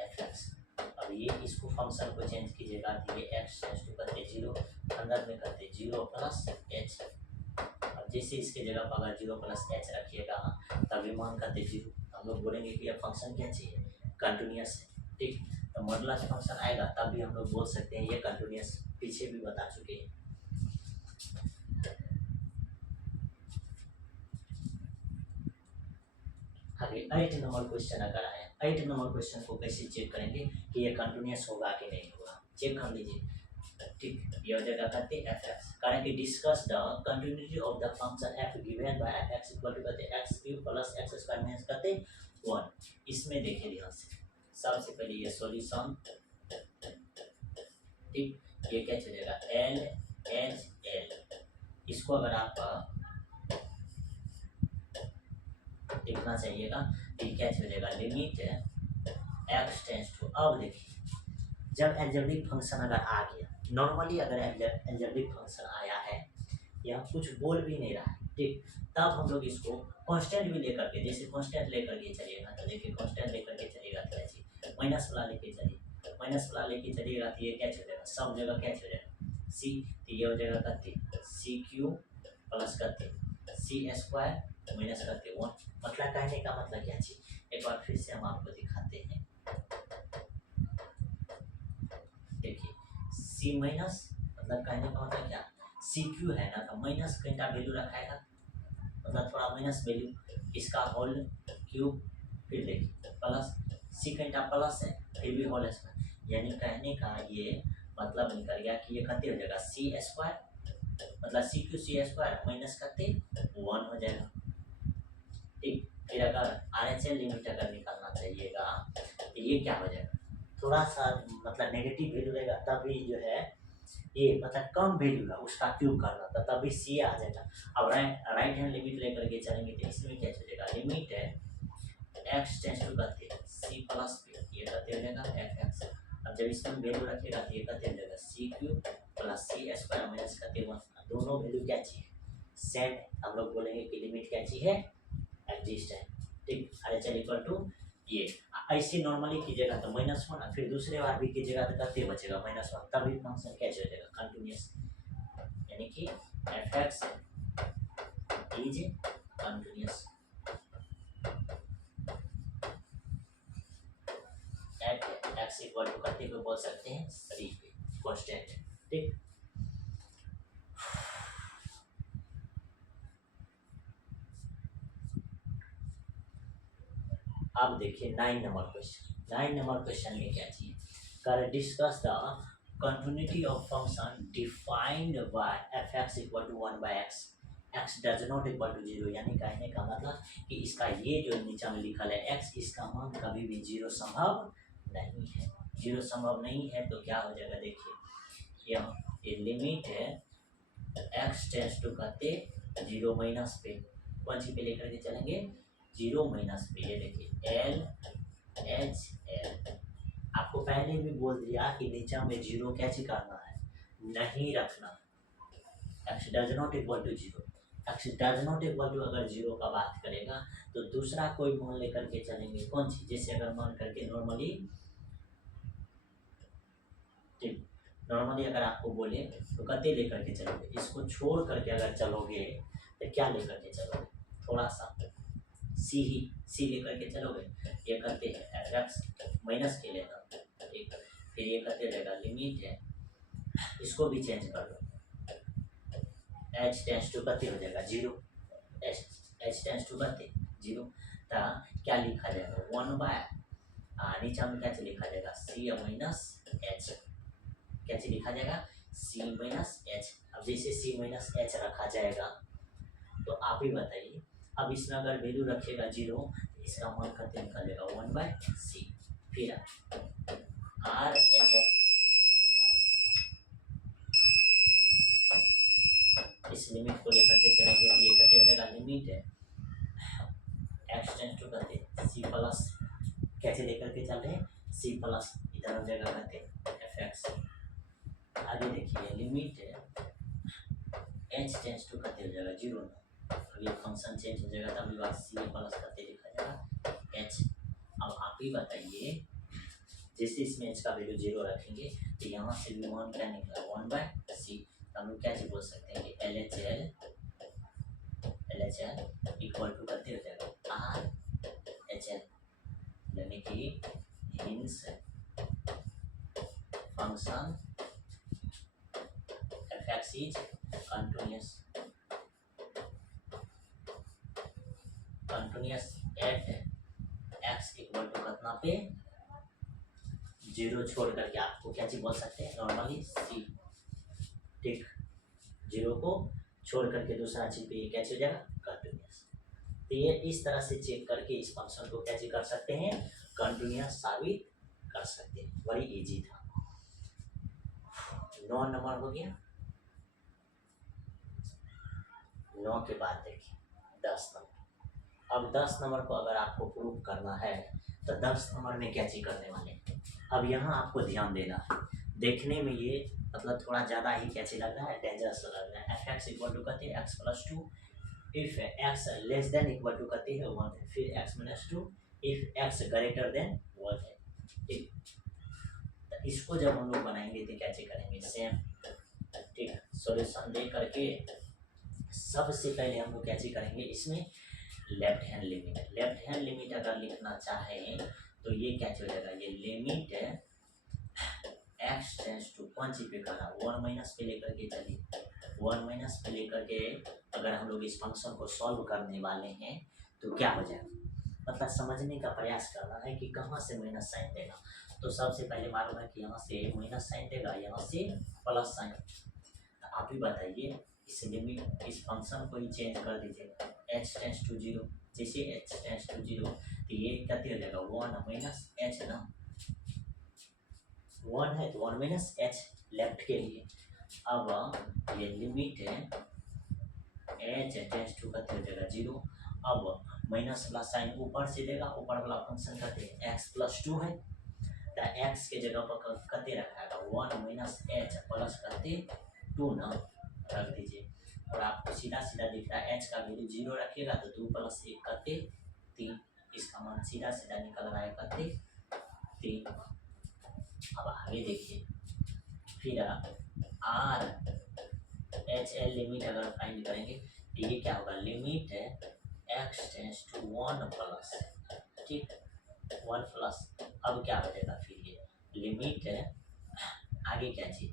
एफ एक्स। अब ये इसको फंक्शन को चेंज कीजिएगा तो ये एक्स टेंस टू करते 0, अंदर में करते 0 प्लस एच। अब जैसे इसके जगह पर अगर 0 प्लस एच रखिएगा तभी मान करते 0, हम लोग बोलेंगे कि यह फंक्शन क्या चाहिए, कंटिन्यूअस है, ठीक। तो मॉडुलस फंक्शन आएगा तब भी हम लोग बोल सकते हैं ये कंटिन्यूअस, पीछे भी बता चुके हैं। आगे 8 नंबर क्वेश्चन अगर आया, 8 नंबर क्वेश्चन को कैसे चेक करेंगे कि ये कंटिन्यूअस होगा कि नहीं होगा, चेक कर लीजिए, ठीक। ये हो जाएगा करते एफ एक्स, करेंगे discuss the continuity of the function f given by f x equal to करते x cube plus x square minus करते 1। इसमें देखिए ध्यान से, सबसे पहले ये सॉल्यूशन, ठीक। ये क्या चलेगा LHL, इसको अगर आप देखना चाहिएगा तो क्या चलेगा, लिमिट एक्स टेंस टू, अब देखिए जब एल्जेब्रिक फंक्शन अगर आ गया, नॉर्मली अगर एल्जेब्रिक फंक्शन आया है या कुछ बोल भी नहीं रहा है, ठीक, तब हम लोग इसको कांस्टेंट भी लेकर के, जैसे कांस्टेंट लेकर के चलिएगा तो देखिए कांस्टेंट लेकर के चलिएगा तो ऐसे माइनस वाला लेके चलिए, माइनस वाला लेके चलिएगा तो ये क्या चलेगा, सब जगह क्या चलेगा सी, तो ये हो जाएगा करते सी क्यू प्लस करते सी स्क्वायर माइनस करते 1। मतलब कहने का मतलब क्या चीज, एक बार फिर से हम आपको दिखाते हैं, देखिए सी माइनस, मतलब कहने का मतलब क्या, सी क्यू है ना, तो माइनस घंटा वैल्यू रखाएगा, मतलब थोड़ा माइनस वैल्यू, इसका होल क्यूब, फिर देखिए प्लस सी घंटा प्लस है फिर भी होल स्क्वायर, यानी कहने का ये मतलब निकल गया कि ये कहते हो जाएगा सी स्क्वायर, मतलब c q c square minus करते 1 हो जाएगा, ठीक। फिर अगर RHL लिमिट अगर निकालना चाहिएगा तो ये क्या हो जाएगा, थोड़ा सा मतलब नेगेटिव वैल्यू रहेगा तब भी जो है ये मतलब कम वैल्यू है उसका क्यूब करना था तभी सी आ जाएगा। अब राइट हैंड लिमिट लेकर के चलेंगे तो इसमें क्या चलेगा, लिमिट है एक्स टेंस टू करते सी प्लस पी, ये करते हो जाएगा एफ एक्स। अब जब इसमें वैल्यू रखेगा तो ये करते हो जाएगा सी क्यू प्लस सी स्क्वायर माइनस करते 1। दोनों वैल्यू क्या चाहिए, सेम है। हम लोग बोलेंगे कि लिमिट क्या चाहिए, एग्जिस्ट है। ठीक, अरे चल इक्वल टू ये ऐसे नॉर्मली कीजिएगा तो -1, फिर दूसरे बार भी कीजिएगा तो करते बचेगा -1, तभी फंक्शन कैसे हो जाएगा कंटिन्यूअस, यानी कि f x is continuous at x equal to करते हुए बोल सकते हैं सी पे कांस्टेंट। ठीक, अब देखिए 9 नंबर क्वेश्चन। 9 नंबर क्वेश्चन में क्या चाहिए, कर discuss the continuity of function defined by f x equal to 1 by x x does not equal to 0, यानी कहने का मतलब कि इसका ये जो नीचे में लिखा है एक्स, इसका मान कभी भी 0 संभव नहीं है। 0 संभव नहीं है तो क्या हो जाएगा, देखिए यहाँ ये लिमिट है एक्स टेंस टू करते 0 माइनस पे, कौन सी पे लेकर के चलेंगे 0 माइनस पे। ये देखिए एल एच एल, आपको पहले भी बोल दिया कि नीचे में 0 कैसे करना है, नहीं रखना। X does not equal to 0, x does not equal to अगर 0 का बात करेगा तो दूसरा कोई मान लेकर के चलेंगे, कौन सी, जैसे अगर मान करके नॉर्मली अगर आपको बोले तो कते लेकर के चलोगे, इसको छोड़ करके अगर चलोगे तो क्या लेकर के चलोगे, थोड़ा सा सी लेकर के चलोगे, ये करते हैं एफ एक्स माइनस के लेना। ठीक, फिर ये करते रहेगा लिमिट है, इसको भी चेंज कर लो, एच टेंस टू करते हो जाएगा 0, एच टेंस टू करते 0, तो क्या लिखा जाएगा 1 बाय नीचे में क्या लिखा जाएगा सी माइनस एच, क्या लिखा जाएगा सी माइनस एच। अब जैसे सी माइनस एच रखा जाएगा तो आप ही बताइए, अब इसमें अगर वैल्यू रखेगा 0 तो इसका मान करते निकलेगा 1 बाय सी, फिर आर एच है, इस लिमिट को लेकर के चलेंगे तो ये करते हो जाएगा लिमिट है एक्स टेंस टू करते सी प्लस, कैसे लेकर के चल रहे हैं सी प्लस, इधर हो जाएगा करते एफ एक्स। आगे देखिए लिमिट है एच टेंस टू करते हो जाएगा 0 ना, अब ये फंक्शन चेंज हो जाएगा तभी बात सी प्लस करते लिखा जाएगा एच। अब आप ही बताइए, जैसे इसमें एच का वैल्यू 0 रखेंगे तो यहाँ से भी मान क्या निकला 1 बाय सी, हम लोग क्या बोल सकते हैं कि L H L equal to करते हो जाएगा आर एच एल, यानी कि hence function f x is continuous at x equal to कितना पे 0 छोड़ करके, आपको क्या चीज बोल सकते हैं नॉर्मली सी। ठीक, 0 को छोड़ करके दूसरा चीज पे क्या हो जाएगा कंटिन्यूअस। तो ये इस तरह से चेक करके इस फंक्शन को क्या कर सकते हैं, कंटिन्यूअस साबित कर सकते हैं। बड़ी इजी था। 9 नंबर हो गया। 9 के बाद देखिए 10 नंबर। अब 10 नंबर को अगर आपको प्रूव करना है तो 10 नंबर में क्या चीज करने वाले हैं, अब यहाँ आपको ध्यान देना है। देखने में ये मतलब थोड़ा ज़्यादा ही कैसे लग रहा है, डेंजरस लग रहा है। एफ एक्स इक्वल टू करते हैं x plus 2, if x less than equal to करते हैं 1 है, फिर x minus 2 if x greater than 1 है। ठीक, तो इसको जब हम लोग बनाएंगे तो कैसे करेंगे, सेम। ठीक, सॉल्यूशन दे करके सबसे पहले हम लोग कैसे करेंगे, इसमें लेफ्ट हैंड लिमिट अगर लिखना चाहें तो ये क्या हो जाएगा, ये लिमिट है एक्स टेंस टू कौन सी पे करना 1 माइनस पे लेकर के चलिए 1 माइनस पे लेकर के अगर हम लोग इस फंक्शन को सॉल्व करने वाले हैं तो क्या हो जाएगा, मतलब समझने का प्रयास करना है कि कहाँ से माइनस साइन देगा। तो सबसे पहले मालूम है कि यहाँ से माइनस साइन देगा, यहाँ से प्लस साइन। तो आप ही बताइए, इस लिमिट इस फंक्शन को ही चेंज कर दीजिए एच टेंस टू 0, जैसे एच टेंस टू 0 तो ये कहते हो जाएगा 1 माइनस एच ना, 1 है तो 1 माइनस एच लेफ्ट के लिए। अब ये लिमिट है एच टेंस टू कहते हो जाएगा 0, अब माइनस वाला साइन ऊपर से देगा, ऊपर वाला फंक्शन कहते हैं एक्स प्लस टू है, तो एक्स के जगह पर कते रखाएगा 1 माइनस एच प्लस कते 2 ना रख दीजिए, और आपको सीधा सीधा दिख रहा है एच का वैल्यू 0 रखिएगा तो 2 प्लस 1 कते 3, इसका मान सीधा सीधा निकल रहा है कते 3। अब आगे देखिए, फिर आर एच एल लिमिट अगर फाइंड करेंगे तो ये क्या होगा, लिमिट है एक्स टेंस टू 1 प्लस, ठीक 1 प्लस, अब क्या हो जाएगा फिर ये लिमिट है आगे क्या चीज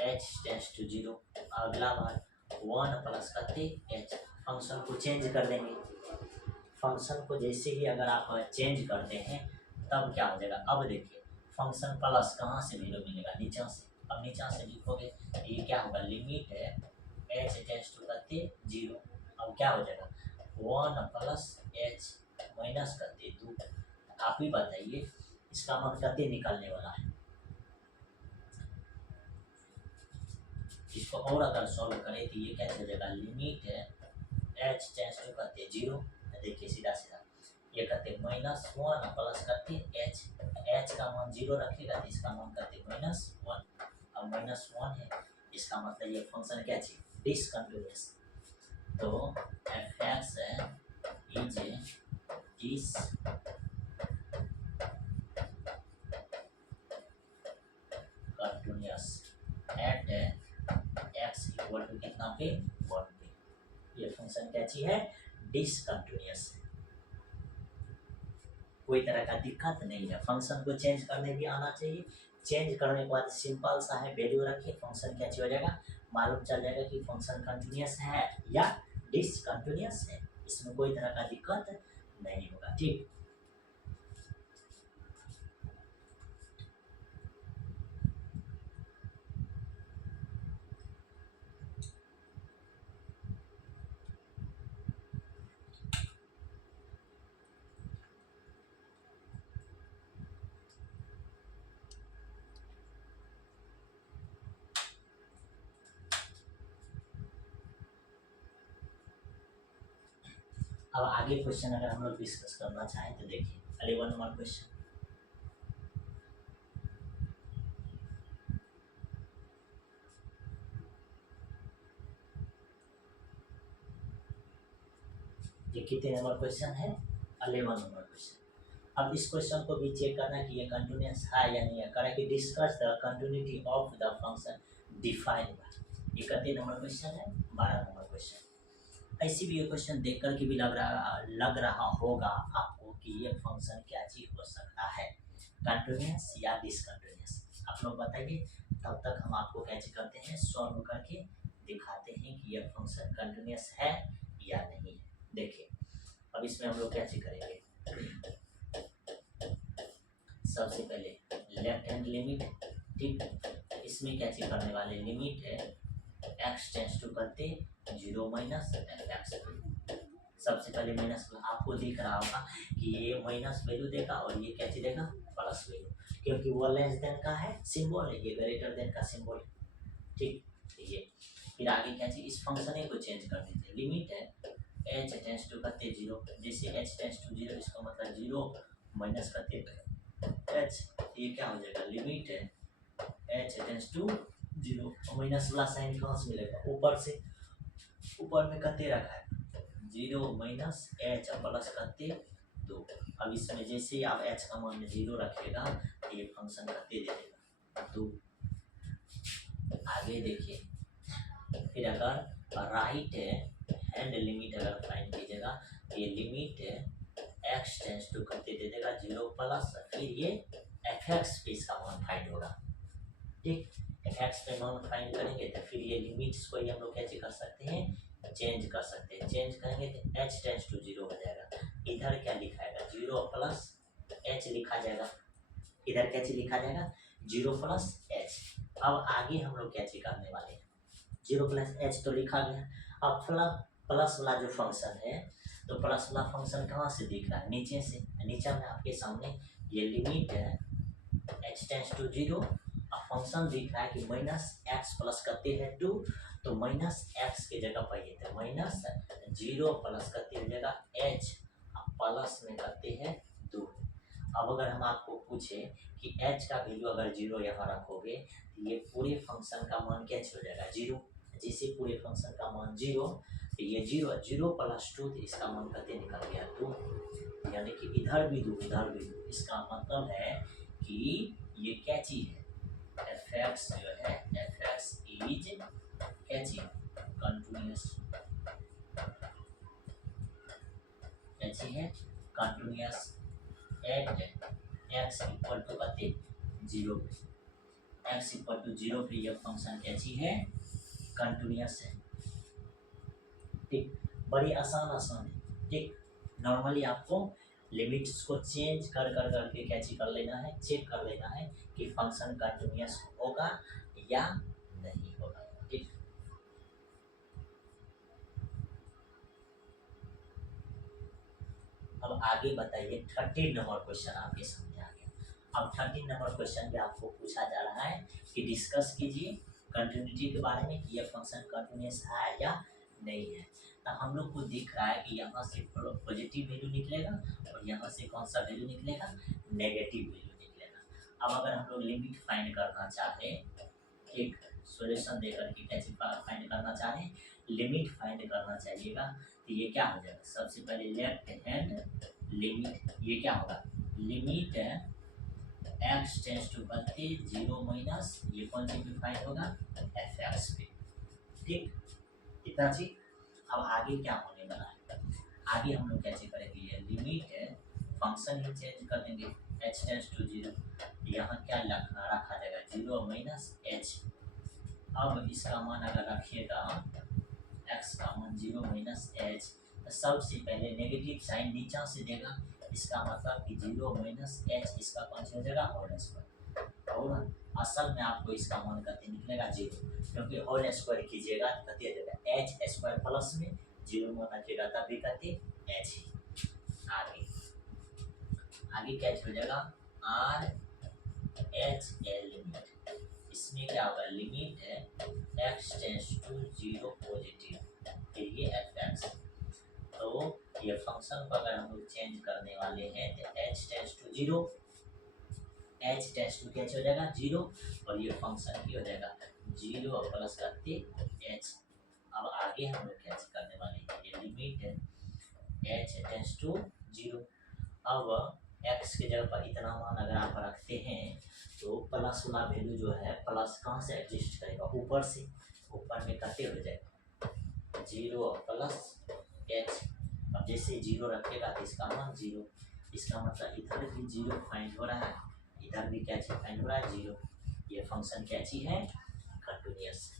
एच टेंस टू 0, अगला बार 1 प्लस करते एच, फंक्शन को चेंज कर देंगे, फंक्शन को जैसे ही अगर आप चेंज करते हैं तब क्या हो जाएगा, अब देखिए फंक्शन प्लस कहाँ से वैल्यू मिलेगा, नीचा से, अब नीचा से लिखोगे ये क्या होगा, लिमिट है एच टेंस टू करते 0, अब क्या हो जाएगा 1 प्लस एच माइनस करते 2, आप ही बताइए इसका मान करते निकलने वाला है। इसको और अगर सॉल्व करें तो ये क्या हो जाएगा, लिमिट है एच टेंस टू करते 0, देखिए सीधा सीधा ये करते -1 प्लस करते एच, एच का मान 0 रखेगा तो इसका मान करते -1, अब -1 है इसका मतलब ये फंक्शन क्या चाहिए, डिसकंटिन्यूअस, तो f x is discontinuous at x equal to कितना पे 1 पे, ये फंक्शन क्या चाहिए है, डिसकंटिन्यूअस है, कोई तरह का दिक्कत नहीं है, फंक्शन को चेंज करने भी आना चाहिए, चेंज करने के बाद सिंपल सा है वैल्यू रखिए, फंक्शन क्या हो जाएगा, मालूम चल जाएगा कि फंक्शन कंटिन्यूअस है या डिसकंटिन्यूअस है, इसमें कोई तरह का दिक्कत नहीं होगा, ठीक। अब आगे क्वेश्चन अगर हम लोग डिस्कस करना चाहें तो देखिए 11 नंबर क्वेश्चन, ये कितने नंबर क्वेश्चन है, 11 नंबर क्वेश्चन। अब इस क्वेश्चन को भी चेक करना कि ये कंटिन्यूअस है या नहीं है, करें कि discuss the continuity of the function define by, ये कितने नंबर क्वेश्चन है, 12 नंबर क्वेश्चन। ऐसी भी ये क्वेश्चन देख कर के भी लग रहा होगा आपको कि ये फंक्शन क्या चीज हो सकता है, कंटिन्यूअस या डिसकंटिन्यूअस, आप लोग बताइए, तब तक हम आपको कैसे करते हैं सॉल्व करके दिखाते हैं कि यह फंक्शन कंटिन्यूअस है या नहीं है। देखिए अब इसमें हम लोग कैसे करेंगे, सबसे पहले लेफ्ट हैंड लिमिट, ठीक, इसमें क्या चीज करने वाले, लिमिट है एक्स टेंस टू करते 0 माइनस एफ एक्स, सबसे पहले माइनस, आपको दिख रहा होगा कि ये माइनस वैल्यू देगा और ये क्या चीज देगा, प्लस वैल्यू, क्योंकि वो लेस देन का है सिंबल है, ये ग्रेटर देन का सिंबल है, ठीक। ये फिर आगे क्या चीज, इस फंक्शन को चेंज कर देते हैं, लिमिट है एच टेंस टू करते 0, जैसे एच टेंस टू 0 इसका मतलब 0 माइनस करते एच, ये क्या हो जाएगा, लिमिट है एच टेंस टू 0, माइनस वाला साइन कहाँ से मिलेगा, ऊपर से, ऊपर में करते रखा है 0 माइनस एच प्लस करते 2, अब इसमें जैसे ही आप एच का मान 0 रखेगा ये फंक्शन करते दे देगा 2। आगे देखिए, फिर अगर राइट हैंड लिमिट अगर फाइंड कीजिएगा तो ये लिमिट एक्स टेंस टू करते दे देगा 0 प्लस, फिर ये एफ एक्स पे इसका मान फाइंड होगा, ठीक, एफ एक्स पे मान फाइंड करेंगे तो फिर ये लिमिट्स को ही हम लोग कैसे कर सकते हैं, चेंज कर सकते हैं, चेंज करेंगे तो एच टेंस टू 0 हो जाएगा, इधर क्या लिखाएगा 0 प्लस एच लिखा जाएगा, इधर क्या चीज लिखा जाएगा 0 प्लस एच। अब आगे हम लोग क्या चीज करने वाले हैं, 0 प्लस एच तो लिखा गया, अब प्लस वाला जो फंक्शन है तो प्लस वाला फंक्शन कहाँ से दिख रहा है, नीचे से, नीचे में आपके सामने ये लिमिट है एच टेंस टू 0, अब फंक्शन दिख रहा है कि माइनस एक्स प्लस करते हैं 2, तो माइनस एक्स की जगह पर ये थे माइनस 0 प्लस करते हो जाएगा एच, प्लस में करते हैं 2। अब अगर हम आपको पूछे कि h का वैल्यू अगर 0 यहाँ रखोगे तो ये पूरे फंक्शन का मान क्या हो जाएगा 0, जिसे पूरे फंक्शन का मान 0, तो ये 0 प्लस 2, तो इसका मान करते निकल गया 2, यानी कि इधर भी 2 इधर भी 2। इसका मतलब है कि ये क्या चीज है, एफ एक्स जो है एफ एक्स इज क्या चीज कंटिन्यूअस, क्या चीज है continuous at x equal to कते 0 पे, एक्स इक्वल टू 0 पे ये फंक्शन क्या चीज है कंटिन्यूअस है। ठीक, बड़ी आसान है। ठीक, नॉर्मली आपको लिमिट्स को चेंज कर कर करके क्या चीज कर लेना है, चेक कर लेना है कि फंक्शन कंटिन्यूअस होगा या नहीं होगा। ठीक, अब आगे बताइए 13 नंबर क्वेश्चन आपके सामने आ गया। अब 13 नंबर क्वेश्चन पे आपको पूछा जा रहा है कि डिस्कस कीजिए कंटिन्यूटी के बारे में कि यह फंक्शन कंटिन्यूअस है या नहीं है। तो हम लोग को दिख रहा है कि यहाँ से पॉजिटिव वैल्यू निकलेगा और यहाँ से कौन सा वैल्यू निकलेगा, नेगेटिव वैल्यू निकलेगा। अब अगर हम लोग लिमिट फाइंड करना चाहे, एक सॉल्यूशन देकर के कैसे फाइंड करना चाहे, लिमिट फाइंड करना चाहिएगा, तो ये क्या हो जाएगा, सबसे पहले लेफ्ट हैंड लिमिट, ये क्या होगा लिमिट एक्स टेंस टू करते 0 माइनस, ये कौन सी पे फाइंड होगा एफ एक्स पे। ठीक, इतना चीज। अब आगे क्या होने वाला है, आगे हम लोग कैसे करेंगे, ये लिमिट फंक्शन ही चेंज कर देंगे एच टेंस टू 0, यहाँ क्या रखा जाएगा 0 माइनस एच। अब इसका मान अगर रखिएगा x का मान 0 माइनस एच, तो सबसे पहले नेगेटिव साइन नीचा से देगा, इसका मतलब कि 0 माइनस एच इसका कौन हो जाएगा होल स्क्वायर, और असल में आपको इसका मान करते निकलेगा 0, क्योंकि होल स्क्वायर कीजिएगा तो कहते जाएगा एच स्क्वायर प्लस में 0 मान रखिएगा तब भी कहते एच ही। आगे आगे क्या हो जाएगा आर एच एल लिमिट, इसमें क्या होगा लिमिट है एक्स टेंस टू 0 पॉजिटिव, फिर ये एफ एक्स। तो ये फंक्शन को अगर हम लोग चेंज करने वाले हैं तो h tends to 0, h tends to क्या हो जाएगा 0, और ये फंक्शन की हो जाएगा 0 प्लस करते एच। अब आगे हम लोग क्या करने वाले हैं, ये लिमिट है एच टेंस टू 0। अब एक्स के जगह पर इतना मान अगर आप रखते हैं तो प्लस वाला वैल्यू जो है प्लस कहाँ से एग्जिस्ट करेगा, ऊपर से, ऊपर में करते हो जाएगा 0 प्लस एच। अब जैसे 0 रखेगा तो इसका मान 0, इसका मतलब इधर भी 0 फाइंड हो रहा है, इधर भी क्या चीज फाइंड हो रहा है 0। ये फंक्शन क्या चीज है कंटिन्यूअस,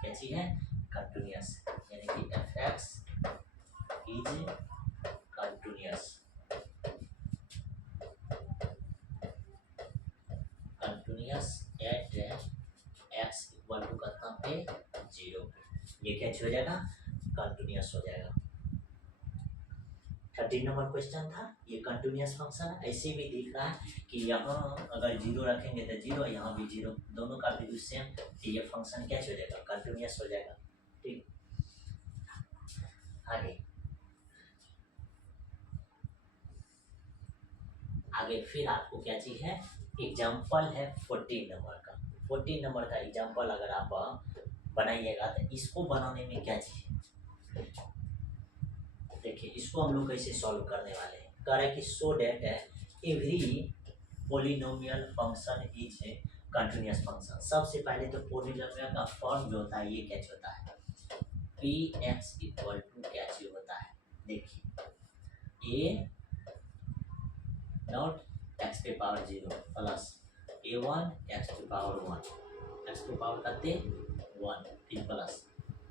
क्या चीज है कंटिन्यूअस, यानी कि f x is continuous, continuous at x equal to कितना पे 0 पे, ये क्या हो जाएगा कंटिन्यूअस हो जाएगा। 13 नंबर क्वेश्चन था, ये कंटिन्यूअस फंक्शन है। ऐसे भी दिख रहा है कि यहाँ अगर 0 रखेंगे तो 0, यहाँ भी 0, दोनों का वैल्यू सेम, तो ये फंक्शन क्या हो जाएगा कंटिन्यूअस हो जाएगा। ठीक, आगे आगे फिर आपको क्या चीज है, एग्जाम्पल है 14 नंबर का। 14 नंबर का एग्जाम्पल अगर आप बनाइएगा तो इसको बनाने में क्या चीज है, देखिए इसको हम लोग कैसे सॉल्व करने वाले हैं, कह रहे हैं कि so that every polynomial function is a continuous function. सबसे पहले तो पोलिनोमियल का फॉर्म जो होता है ये क्या होता है पी एक्स इक्वल टू क्या होता है, देखिए ए नॉट एक्स पे पावर 0 प्लस a1 एक्स पे पावर 1, एक्स पे पावर करते 1, फिर प्लस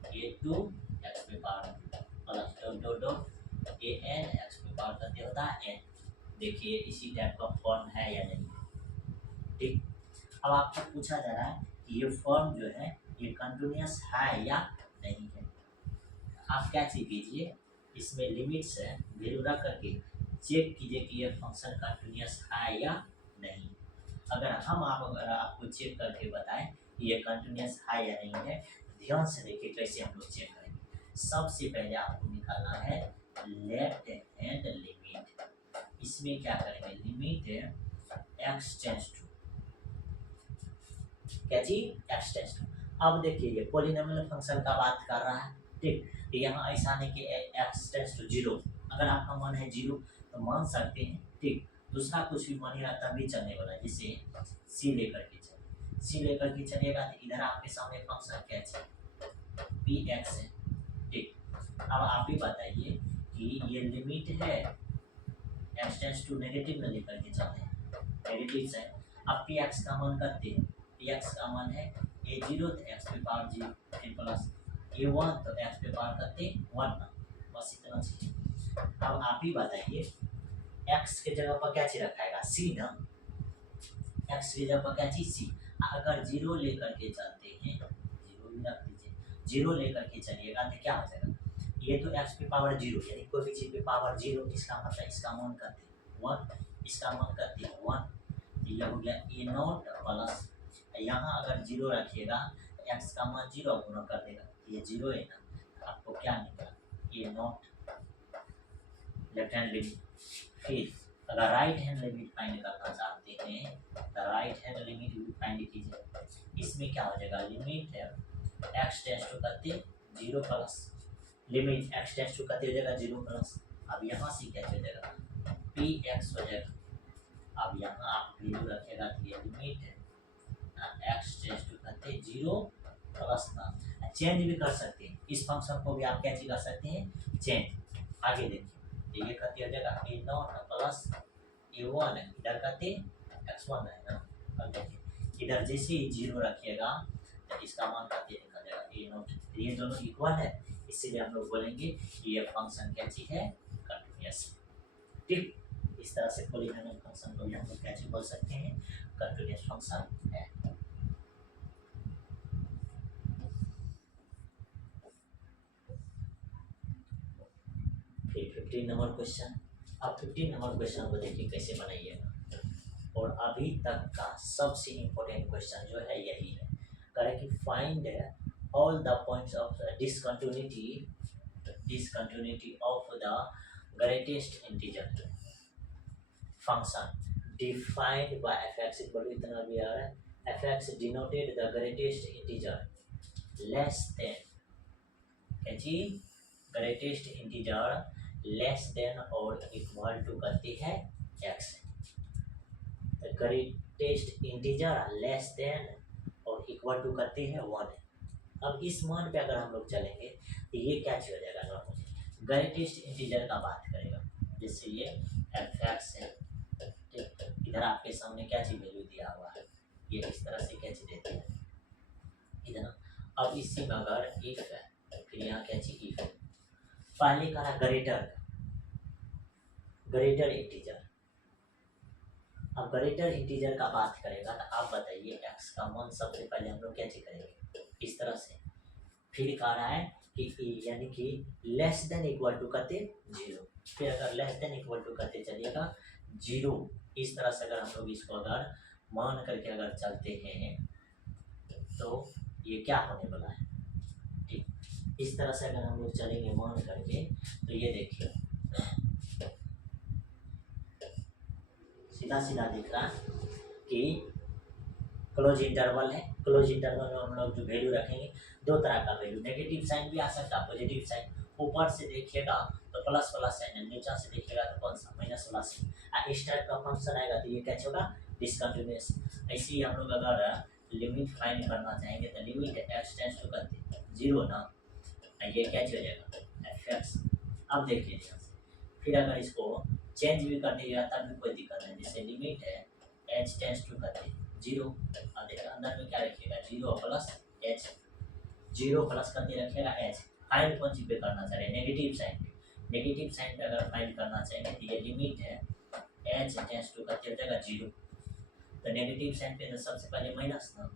a2 एक्स पे power 2 plus dot dot dot an x पे पावर करते होता है n। देखिए इसी टाइप का फॉर्म है या नहीं। ठीक, अब आपको पूछा जा रहा है कि ये फॉर्म जो है ये कंटिन्यूअस है या नहीं है। आप क्या चीज कीजिए, इसमें लिमिट्स है वैल्यू रख करके चेक कीजिए कि ये फंक्शन कंटिन्यूअस है या नहीं। अगर अगर आपको चेक करके बताएं कि ये कंटिन्यूस है या नहीं है, ध्यान से देखिए कैसे हम लोग चेक करेंगे। सबसे पहले आपको निकालना है लेफ्ट हैंड लिमिट। इसमें क्या करेंगे, लिमिट एक्स टेंस टू क्या जी, एक्स टेंस टू। अब देखिए ये पॉलिनोमियल फंक्शन का बात कर रहा है, ठीक। तो यहाँ ऐसा नहीं कि एक्स टेंस टू जीरो, अगर आपका मन है जीरो तो मान सकते हैं, ठीक। दूसरा कुछ भी मानिएगा तब भी चलने वाला है, जैसे सी लेकर के चलिए, सी लेकर के चलिएगा तो इधर आपके सामने फंक्शन क्या है, पी एक्स है, ठीक। अब आप ही बताइए कि ये लिमिट है एक्स टेंस टू नेगेटिव में लेकर के चलते हैं, नेगेटिव साइन। अब पी एक्स का मान करते हैं, पी एक्स का मान है ए जीरो तो एक्स पे पावर जीरो, फिर प्लस ए वन तो एक्स पे पावर करते वन ना, बस इतना चीज। अब आप ही बताइए एक्स के जगह पर क्या चीज रखाएगा, सी ना, एक्स की जगह पर क्या चीज सी। अगर जीरो लेकर के चलते हैं, जीरो भी रख दीजिए, जीरो लेकर के चलिएगा तो क्या हो जाएगा, ये तो एक्स पे पावर जीरो यानी कोई भी चीज पे पावर जीरो, इसका मतलब इसका मान करते वन, इसका मान करते वन, यह हो गया ए नॉट प्लस, यहाँ अगर जीरो रखिएगा तो एक्स का मान जीरो गुना कर देगा, ये जीरो है ना, आपको क्या निकला ए नॉट लेफ्ट हैंड लिमिट। फिर अगर राइट हैंड लिमिट फाइंड करना चाहते हैं तो राइट हैंड लिमिट भी फाइंड कीजिए। इसमें क्या हो जाएगा, लिमिट एक्स टेंस टू करते zero plus, limit x tends to करते हो जाएगा जीरो प्लस। अब यहाँ से क्या हो जाएगा, पी एक्स हो जाएगा। अब यहाँ आप वैल्यू रखेगा तो ये लिमिट है एक्स टेंस टू करते जीरो प्लस ना, चेंज भी कर सकते हैं इस फंक्शन को भी, आप क्या कर सकते हैं चेंज। आगे देखिए ये करते हो जाएगा ए नॉट प्लस ए वन, इधर करते एक्स वन है ना। अब देखिए इधर जैसे ही जीरो रखिएगा तो इसका मान करते निकल जाएगा ए नॉट, ये दोनों इक्वल है, इसीलिए हम लोग बोलेंगे कि ये फंक्शन क्या चीज है, कंटिन्यूअस, ठीक। इस तरह से पॉलिनोमियल फंक्शन को भी हम लोग क्या चीज बोल सकते हैं, कंटिन्यूअस फंक्शन है। फिर 15 नंबर क्वेश्चन। अब 15 नंबर क्वेश्चन को देखिए कैसे बनाइएगा, और अभी तक का सबसे इम्पोर्टेंट क्वेश्चन जो है यही है, करें कि find all the points of discontinuity of the greatest integer function defined by fx equal to इतना भी आ रहा है, fx denoted the greatest integer less than क्या जी, greatest integer less than और equal to करती है x, the greatest integer less than और equal to करती है 1। अब इस मान पे अगर हम लोग चलेंगे तो ये क्या हो जाएगा, नॉर्मली ग्रेटेस्ट इंटीजर का बात करेगा, जैसे ये fx है, इधर आपके सामने क्या चीज वैल्यू दिया हुआ है, ये इस तरह से क्या चीज देती है इधर। अब इसी में अगर इफ है फिर यहाँ क्या चीज इफ है, पहले कहा ग्रेटर इंटीजर। अब ग्रेटर इंटीजर का बात करेगा तो आप बताइए एक्स का मान सबसे पहले हम लोग क्या चीज करेंगे इस तरह से, फिर कह रहा है कि यानी कि लेस देन इक्वल टू करते जीरो, फिर अगर लेस देन इक्वल टू करते चलिएगा जीरो, इस तरह से अगर हम लोग इसको अगर मान करके अगर चलते हैं तो ये क्या होने वाला है, ठीक। इस तरह से अगर हम लोग चलेंगे मान करके तो ये देखिए सीधा सीधा दिख रहा कि क्लोज इंटरवल है, क्लोज इंटरवल में हम लोग जो वैल्यू रखेंगे दो तरह का वैल्यू, नेगेटिव साइन भी आ सकता है, पॉजिटिव साइन, ऊपर से देखिएगा तो प्लस प्लस साइन है, नीचे से देखिएगा तो कौन सा माइनस वाला साइन, इस टाइप का फंक्शन आएगा तो ये क्या होगा डिसकंटिन्यूअस। ऐसे ही हम लोग अगर लिमिट फाइंड करना चाहेंगे तो लिमिट एक्स टेंस टू करते जीरो ना, ये क्या हो जाएगा एफ। अब देखिए ध्यान से, फिर अगर इसको चेंज भी कर दीजिएगा तब भी कोई दिक्कत नहीं, जैसे लिमिट है एच टेंस टू करते जीरो, और देखिए अंदर में क्या रखिएगा zero plus H, zero plus करके रखिएगा एच। फाइंड कौन चीज पे करना चाह रहे हैं, नेगेटिव साइन पे, नेगेटिव साइन पे अगर फाइंड करना चाहेंगे तो ये लिमिट है एच टेंस टू करते हो जाएगा जीरो, तो नेगेटिव साइन पे तो सबसे पहले माइनस ना,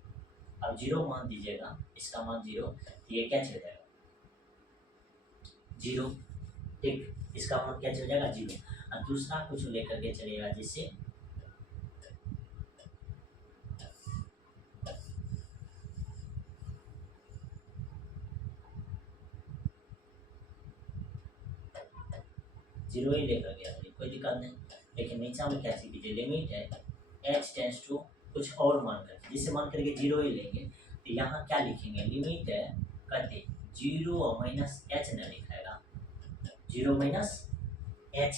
अब जीरो मान दीजिएगा, इसका मान जीरो, तो ये क्या चल जाएगा जीरो, ठीक। इसका मान क्या चल जाएगा जीरो, और दूसरा कुछ लेकर के चलिएगा, जिससे जीरो ही लेकर गया तो कोई दिक्कत नहीं। लेकिन नीचे में क्या कीजिए, लिमिट है h टेंस टू कुछ और मान करके, जिसे मान करके जीरो ही लेंगे तो यहाँ क्या लिखेंगे, लिमिट है करते जीरो माइनस एच न लिखाएगा, जीरो माइनस एच।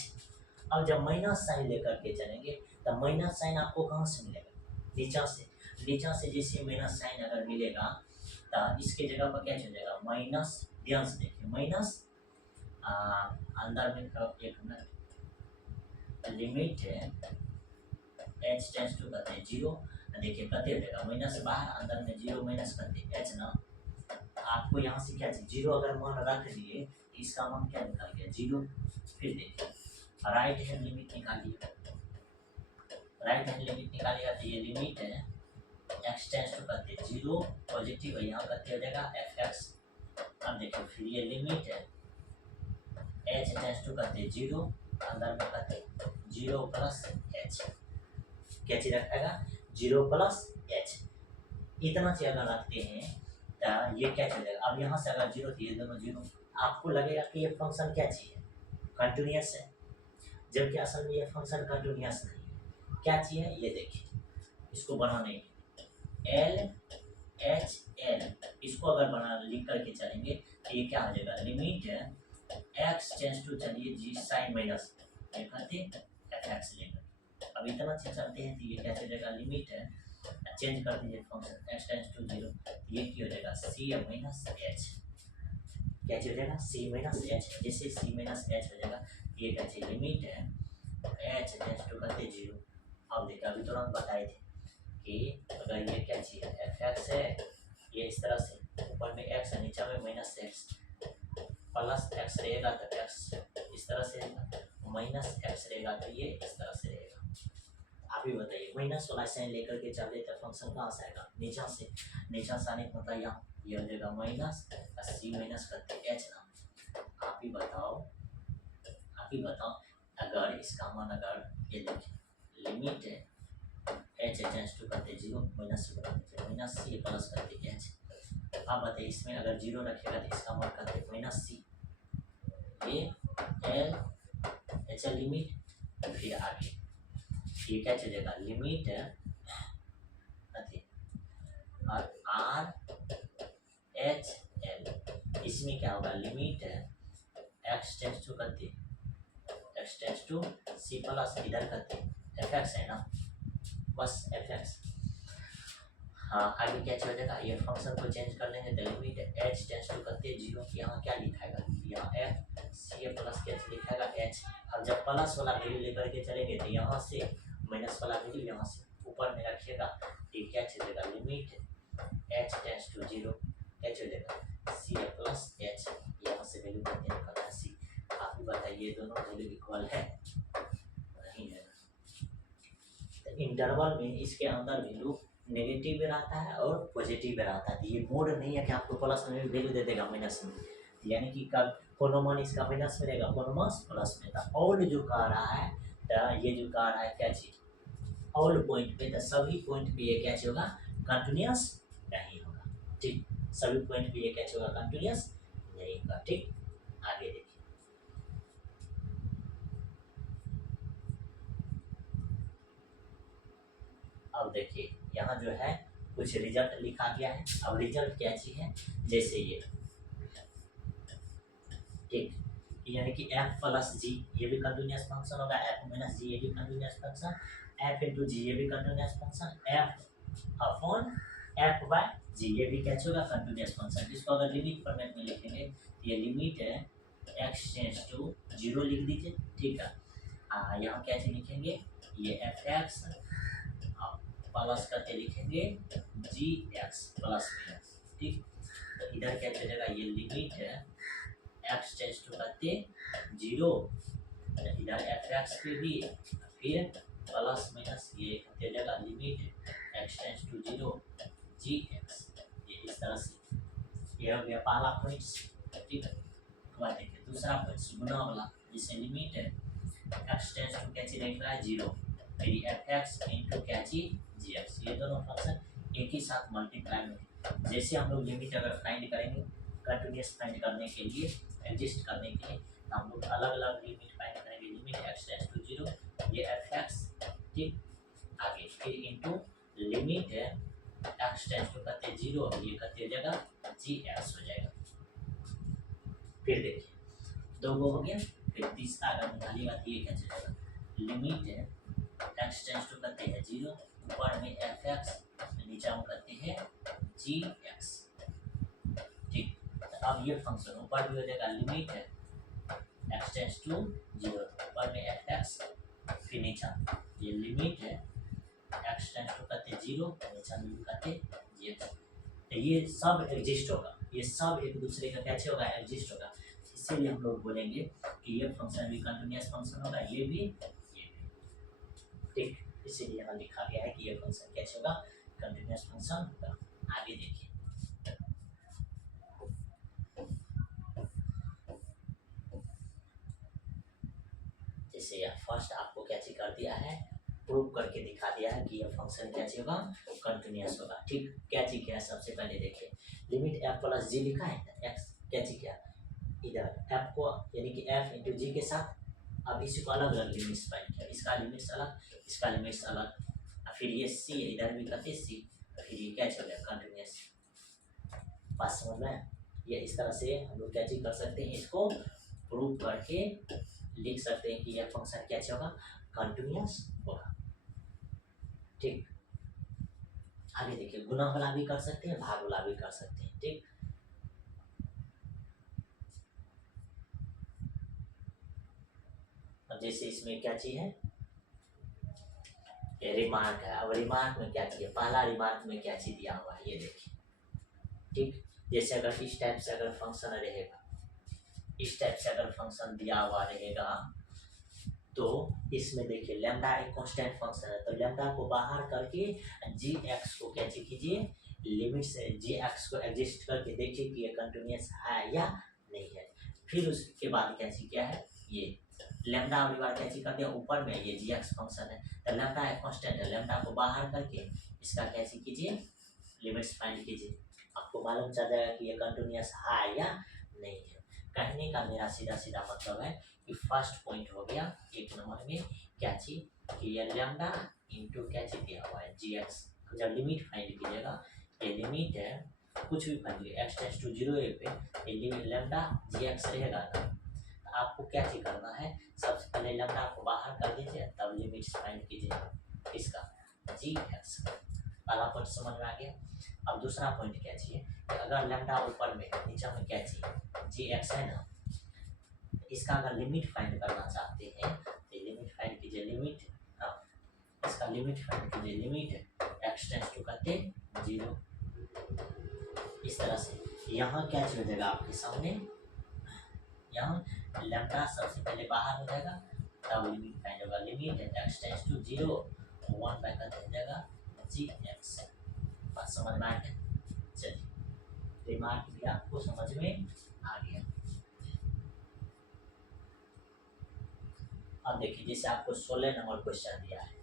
अब जब माइनस साइन लेकर के चलेंगे तब माइनस साइन आपको कहाँ से मिलेगा, नीचा से। नीचा से जैसे माइनस साइन अगर मिलेगा तो इसके जगह पर क्या चल जाएगा, माइनस। ध्यान से देखिए, माइनस अंदर में एक मिनट, लिमिट है एच टेंस टू करते हैं जीरो। देखिए करते हो जाएगा माइनस बाहर, अंदर में जीरो माइनस करते एच ना। आपको यहाँ से क्या चाहिए, जीरो अगर मान रख दिए इसका मान क्या निकाल गया, जीरो। फिर देखिए राइट हैंड लिमिट निकालिए, राइट हैंड लिमिट निकालिएगा तो ये लिमिट है एक्स टेंस टू करते जीरो, पॉजिटिव है यहाँ करते हो जाएगा एफ एक्स। अब देखिए फिर ये लिमिट है एच टेंस टू करते जीरो, अंदर में करते जीरो प्लस एच, क्या चीज रखेगा, जीरो प्लस एच। इतना चीज अगर रखते हैं तो ये क्या चलेगा। अब यहाँ से अगर जीरो थी, ये दोनों जीरो, आपको लगेगा कि ये फंक्शन क्या चीज है, कंटिन्यूअस है, जबकि असल में ये फंक्शन कंटिन्यूअस नहीं है। क्या चीज है ये देखिए, इसको बनाने के एल एच एल, इसको अगर बना लिख करके चलेंगे तो ये क्या हो जाएगा, लिमिट है एक्स टेंस टू, चलिए जी साइन माइनस कहते एफ एक्स लेकर। अब इतना चीज चलते हैं तो ये क्या चलेगा, लिमिट है चेंज कर दीजिए function x tends to zero, ये क्या हो जाएगा सी माइनस एच, क्या हो जाएगा सी माइनस एच। जैसे सी माइनस एच हो जाएगा ये क्या चाहिए, लिमिट है एच टेंस टू करते जीरो। अब देखिए अभी तुरंत बताए थे कि अगर ये क्या चाहिए एफ एक्स है, ये इस तरह से ऊपर में एक्स है नीचे में माइनस एक्स, प्लस एक्स रहेगा तो एक्स इस तरह से रहेगा, माइनस एक्स रहेगा तो ये इस तरह से रहेगा। आप ही बताइए, माइनस वाला साइन लेकर के चले तो फंक्शन कहाँ से आएगा, नीचा से। नीचा से आने का मतलब यहाँ ये हो जाएगा माइनस सी माइनस करते एच ना। आप ही बताओ, आप ही बताओ अगर इसका मान अगर ये देखिए लिमिट है एच टेंस टू करते जीरो, माइनस सी करते माइनस सी प्लस करते एच। आप बताइए इसमें अगर जीरो रखेगा तो इसका मान करते माइनस सी, ये एल एच लिमिट, फिर आगे ये क्या चलेगा, लिमिट है और आर एच एल, इसमें क्या होगा, लिमिट है एक्स टेंस टू करते x tends to c plus इधर करते एफ एक्स है ना, बस एफ एक्स। हाँ आगे क्या चल जाएगा, ये फंक्शन को चेंज कर लेंगे तो लिमिट एच टेंस टू करते जीरो, यहाँ क्या लिखाएगा, यहाँ एफ सी प्लस के लिखाएगा एच। अब जब प्लस वाला वैल्यू लेकर के चलेंगे तो यहाँ से माइनस वाला वैल्यू यहाँ से ऊपर में रखिएगा, ये क्या चलेगा, limit h tends to zero, क्या चलेगा सी प्लस एच, यहाँ से वैल्यू करके निकलना सी। आप ही बताइए दोनों वैल्यू इक्वल है, नहीं है। तो इंटरवल में इसके अंदर वैल्यू नेगेटिव भी रहता है और पॉजिटिव भी रहता है। ये मोड नहीं है कि आपको प्लस में वैल्यू दे देगा माइनस में, यानी कि कब कोनो मान इसका माइनस में रहेगा, कोनो मान प्लस में था। और जो कह रहा है तो ये जो कह रहा है क्या चीज, ऑल पॉइंट पे, तो सभी पॉइंट पे ये क्या होगा, कंटिन्यूअस नहीं होगा। ठीक, सभी पॉइंट पे ये क्या होगा, कंटिन्यूअस नहीं होगा। ठीक, आगे देखिए अब देखिए यहाँ जो है कुछ रिजल्ट लिखा गया है। अब रिजल्ट क्या चीज है, जैसे ये ठीक, यानी कि एफ प्लस जी ये भी कंटिन्यूअस फंक्शन होगा, एफ माइनस जी ये भी continuous function, f into g ये भी continuous function, f upon f by g ये भी क्या होगा, कंटिन्यूअस फंक्शन। इसको अगर लिमिट फॉर्मेट में लिखेंगे तो ये लिमिट है एक्स टेंस टू जीरो लिख दीजिए। ठीक है, यहाँ क्या चीज लिखेंगे, ये एफ एक्स प्लस करके लिखेंगे जी एक्स प्लस में। ठीक, तो इधर क्या चलेगा, ये लिमिट है एक्स टेंस टू करते जीरो, इधर एफ एक्स पे भी फिर प्लस माइनस ये करते जाएगा, limit x tends to zero g x, ये इस तरह से। ये हो गया पहला पॉइंट। ठीक है, अब देखिए दूसरा पॉइंट गुना वाला, जिसे लिमिट है एक्स टेंस टू क्या चीज लिख रहा है जीरो, फिर एफ एक्स इंटू क्या चीज जी एक्स, ये दोनों फंक्शन एक ही साथ मल्टीप्लाई में। जैसे हम लोग लिमिट अगर फाइंड करेंगे कंटिन्यूअस फाइंड करने के लिए, एडजस्ट करने के लिए, हम लोग अलग अलग लिमिट फाइंड करेंगे। लिमिट x टेंड्स टू 0 ये fx, ठीक, आगे फिर into limit x tends to करते 0 ये करते हो जाएगा gx हो जाएगा। फिर देखिए दो गो हो गया, फिर तीसरा अगर निकालिएगा तो ये क्या चलेगा, लिमिट x टेंड्स टू करते हैं 0 ऊपर में fx नीचे हम करते हैं gx, ठीक। तो अब ये फंक्शन ऊपर भी हो जाएगा लिमिट x टेंड्स टू 0 ऊपर में fx फिर नीचे ये लिमिट है x टेंड्स टू करते 0 नीचे में भी करते gx। तो ये सब एग्जिस्ट होगा, ये सब एक दूसरे का कैसे होगा, एग्जिस्ट होगा। इसीलिए हम लोग बोलेंगे कि ये फंक्शन भी कंटिन्यूअस फंक्शन होगा, ये भी, ठीक। इसीलिए यहाँ लिखा गया है कि ये फंक्शन कैसे होगा, कंटिन्यूअस फंक्शन होगा। आगे देखिए जैसे फर्स्ट आपको कैसे कर दिया है, प्रूव करके दिखा दिया है कि ये फंक्शन कैसे होगा, कंटिन्यूअस होगा, ठीक। कैसे किया है सबसे पहले देखिए, लिमिट f प्लस जी लिखा है ना, x कैसे किया इधर f को यानी कि f इंटू जी के साथ, अब इसी को अलग अलग लिमिट्स फाइंड किया, इसका लिमिट्स अलग, इसका लिमिट्स अलग, फिर ये c इधर भी करते c, फिर ये क्या चल रहा कंटिन्यूअस। बात समझ में, ये इस तरह से हम लोग कैसे कर सकते हैं, इसको प्रूव करके लिख सकते हैं कि यह फंक्शन कैसे होगा, कंटिन्यूअस होगा, ठीक। आगे देखिए गुना वाला भी कर सकते हैं, भाग वाला भी कर सकते हैं, ठीक। अब जैसे इसमें क्या चीज है, ये रिमार्क है। अब रिमार्क में क्या चीज है, पहला रिमार्क में क्या चीज दिया हुआ है ये देखिए, ठीक। जैसे अगर इस टाइप से अगर फंक्शन रहेगा, इस टाइप से अगर फंक्शन दिया हुआ रहेगा तो इसमें देखिए लैम्डा एक कांस्टेंट फंक्शन है, तो लैम्डा को बाहर करके जी एक्स को कैसे कीजिए, लिमिट से जी एक्स को एग्जिस्ट करके देखिए कि ये कंटिन्यूअस है या नहीं है। फिर उसके बाद कैसे किया है, ये लैम्डा अगली बार कैसे कर दिया, ऊपर में ये जी एक्स फंक्शन है तो लैम्डा एक कांस्टेंट है, लैम्डा को बाहर करके इसका कैसे कीजिए, लिमिट्स फाइंड कीजिए, आपको मालूम चल जाएगा कि ये कंटिन्यूअस है या नहीं है। कहने का मेरा सीधा सीधा मतलब है कि फर्स्ट पॉइंट हो गया एक नंबर में क्या चीज कि ये लैम्डा इनटू क्या चीज दिया हुआ है जी एक्स, जब लिमिट फाइंड कीजिएगा, ये लिमिट है कुछ भी फाइंड कीजिए x टेंड्स टू 0 पे ये लिमिट लैम्डा जी एक्स रहेगा ना, तो आपको क्या चीज करना है, सबसे पहले लैम्डा को बाहर कर दीजिए तब लिमिट फाइंड कीजिए इसका जी एक्स, पहला पॉइंट समझ में आ गया। अब दूसरा पॉइंट क्या चाहिए कि अगर लैम्डा ऊपर में नीचे में क्या चाहिए जी एक्स है ना, इसका अगर लिमिट फाइंड करना चाहते हैं तो लिमिट फाइंड कीजिए, लिमिट इसका लिमिट फाइंड कीजिए, लिमिट x टेंड्स टू करते 0, इस तरह से यहाँ क्या हो जाएगा आपके सामने, यहाँ लैम्डा सबसे पहले बाहर हो जाएगा तब लिमिट फाइंड होगा, limit x tends to 0 1 by करते हो जाएगा जी एक्स। बात समझ में आ गया, चलिए रिमार्क भी आपको समझ में आ गया। अब देखिए जैसे आपको 16 नंबर क्वेश्चन दिया है,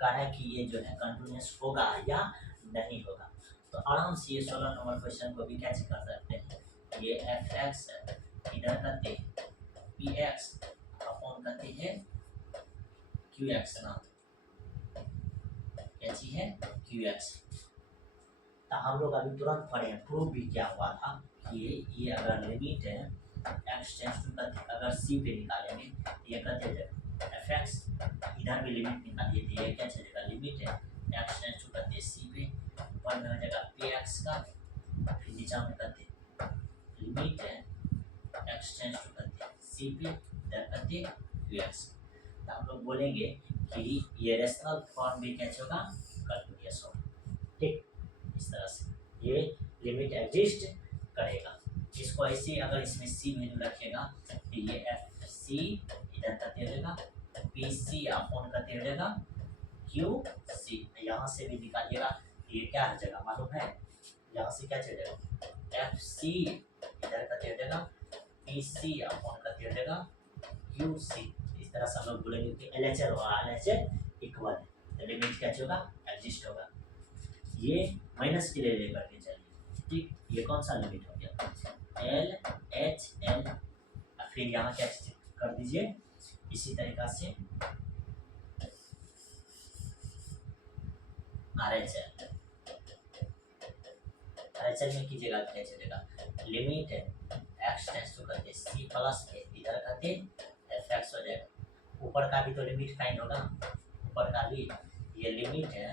कह रहा है कि ये जो है कंटिन्यूअस होगा या नहीं होगा, तो आराम से ये 16 नंबर क्वेश्चन को भी कैसे कर सकते हैं, ये एफ एक्स इधर करते हैं पी एक्स अपॉन करते हैं क्यू एक्स ना, कैसी है क्यू एक्स। तो हम लोग अभी तुरंत पढ़े हैं, प्रूव भी क्या हुआ था कि ये अगर लिमिट है एक्स टेंड्स टू करते अगर सी पे निकालेंगे ये करते हैं एफ एक्स, इधर भी लिमिट निकालिए तो ये क्या चलेगा, लिमिट है एक्स टेंड्स टू करते सी पे ऊपर में हो जाएगा पी एक्स का, फिर नीचे में करते लिमिट है एक्स टेंड्स टू करते सी पे इधर करते क्यू एक्स। तो हम लोग बोलेंगे कि ये रेशनल फॉर्म भी क्या होगा, कंटिन्यूअस होगा, ठीक। इस तरह से ये लिमिट एग्जिस्ट करेगा। इसको ऐसे अगर इसमें सी वैल्यू रखेगा तो ये एफ सी इधर करते रहेगा, पी सी अपॉन करते रहेगा क्यू सी, यहाँ से भी निकालिएगा ये क्या आ जाएगा मालूम है, यहाँ से क्या चलेगा एफ सी इधर करते रहेगा पी सी अपॉन करते रहेगा क्यू सी। इस तरह से हम लोग बोलेंगे कि एल एच एल और एल एच एल इक्वल है, तो लिमिट क्या होगा, एग्जिस्ट होगा। ये माइनस के लिए लेकर के चलिए, ठीक। ये कौन सा लिमिट हो गया, एल एच एल, फिर यहाँ क्या कर दीजिए इसी तरीका से RHL में कीजिएगा क्या चलेगा लिमिट x टेंस टू करते c प्लस पे इधर करते fx हो जाएगा। ऊपर का भी तो लिमिट फाइंड होगा, ऊपर का भी ये लिमिट है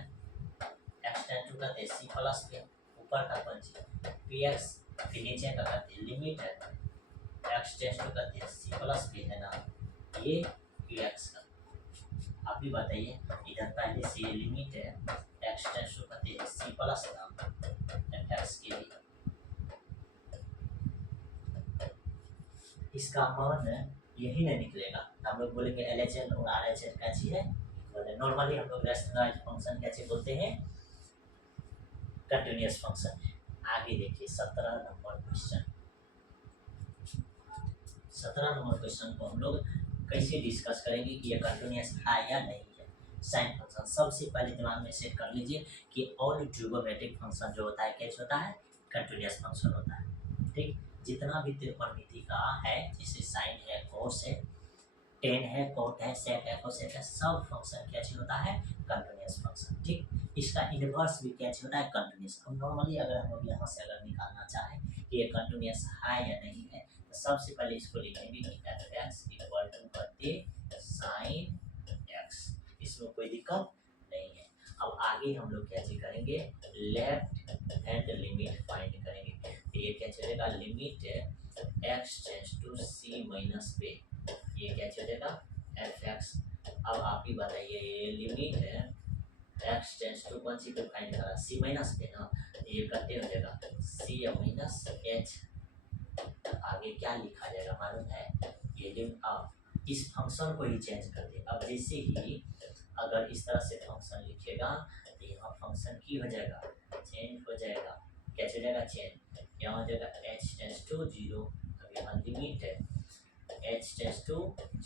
x टेंस टू करते c प्लस पे ऊपर का कौन सी px फिर नीचे का करते लिमिट है x टेंस टू करते c प्लस पे है ना ये px का। आप भी बताइए इधर पहले से ये लिमिट है x टेंस टू करते c प्लस ना fx के लिए इसका मान यही नहीं निकलेगा। हम लोग बोलेंगे LHL और RHL क्या चीज है नॉर्मली हम लोग रैशनलाइज्ड फंक्शन कैसे बोलते हैं कंटीन्यूअस फंक्शन। आगे देखिए 17 नंबर क्वेश्चन। 17 नंबर क्वेश्चन को हम लोग कैसे डिस्कस करेंगे कि ये कंटीन्यूअस है या नहीं है। साइन फंक्शन सबसे पहले दिमाग में सेट कर लीजिए कि ऑल ट्रिगोनोमेट्रिक फंक्शन जो होता है कैसे होता है कंटीन्यूअस फंक्शन होता है। ठीक जितना भी त्रिकोणमिति का है जैसे साइन है कोस है टेन है कोट है सेक है कोसेक है सब फंक्शन क्या चीज होता है कंटीन्यूअस फंक्शन। ठीक इसका इनवर्स भी क्या चीज होता है कंटीन्यूअस। अब नॉर्मली अगर हम लोग यहाँ से अगर निकालना चाहें कि ये कंटीन्यूअस है या नहीं है तो सबसे पहले इसको लिखेंगे कि f(x) इक्वल टू करते साइन x। इसमें कोई दिक्कत नहीं है। अब आगे हम लोग क्या चीज करेंगे लेफ्ट हैंड लिमिट फाइंड करेंगे। तो ये क्या चलेगा limit x tends to c minus पे ये क्या चलेगा fx। अब आप ही बताइए ये लिमिट है x टेंस टू कौन सी पे फाइंड करा c माइनस पे ना ये करते हो जाएगा c माइनस h। आगे क्या लिखा जाएगा मालूम है ये लिमिट अब इस फंक्शन को ही चेंज कर दे। अब जैसे ही अगर इस तरह से फंक्शन लिखेगा तो यहाँ फंक्शन की हो जाएगा चेंज हो जाएगा क्या हो जाएगा चेंज यहाँ हो जाएगा h टेंस टू 0। अब यहाँ लिमिट है h टेंस टू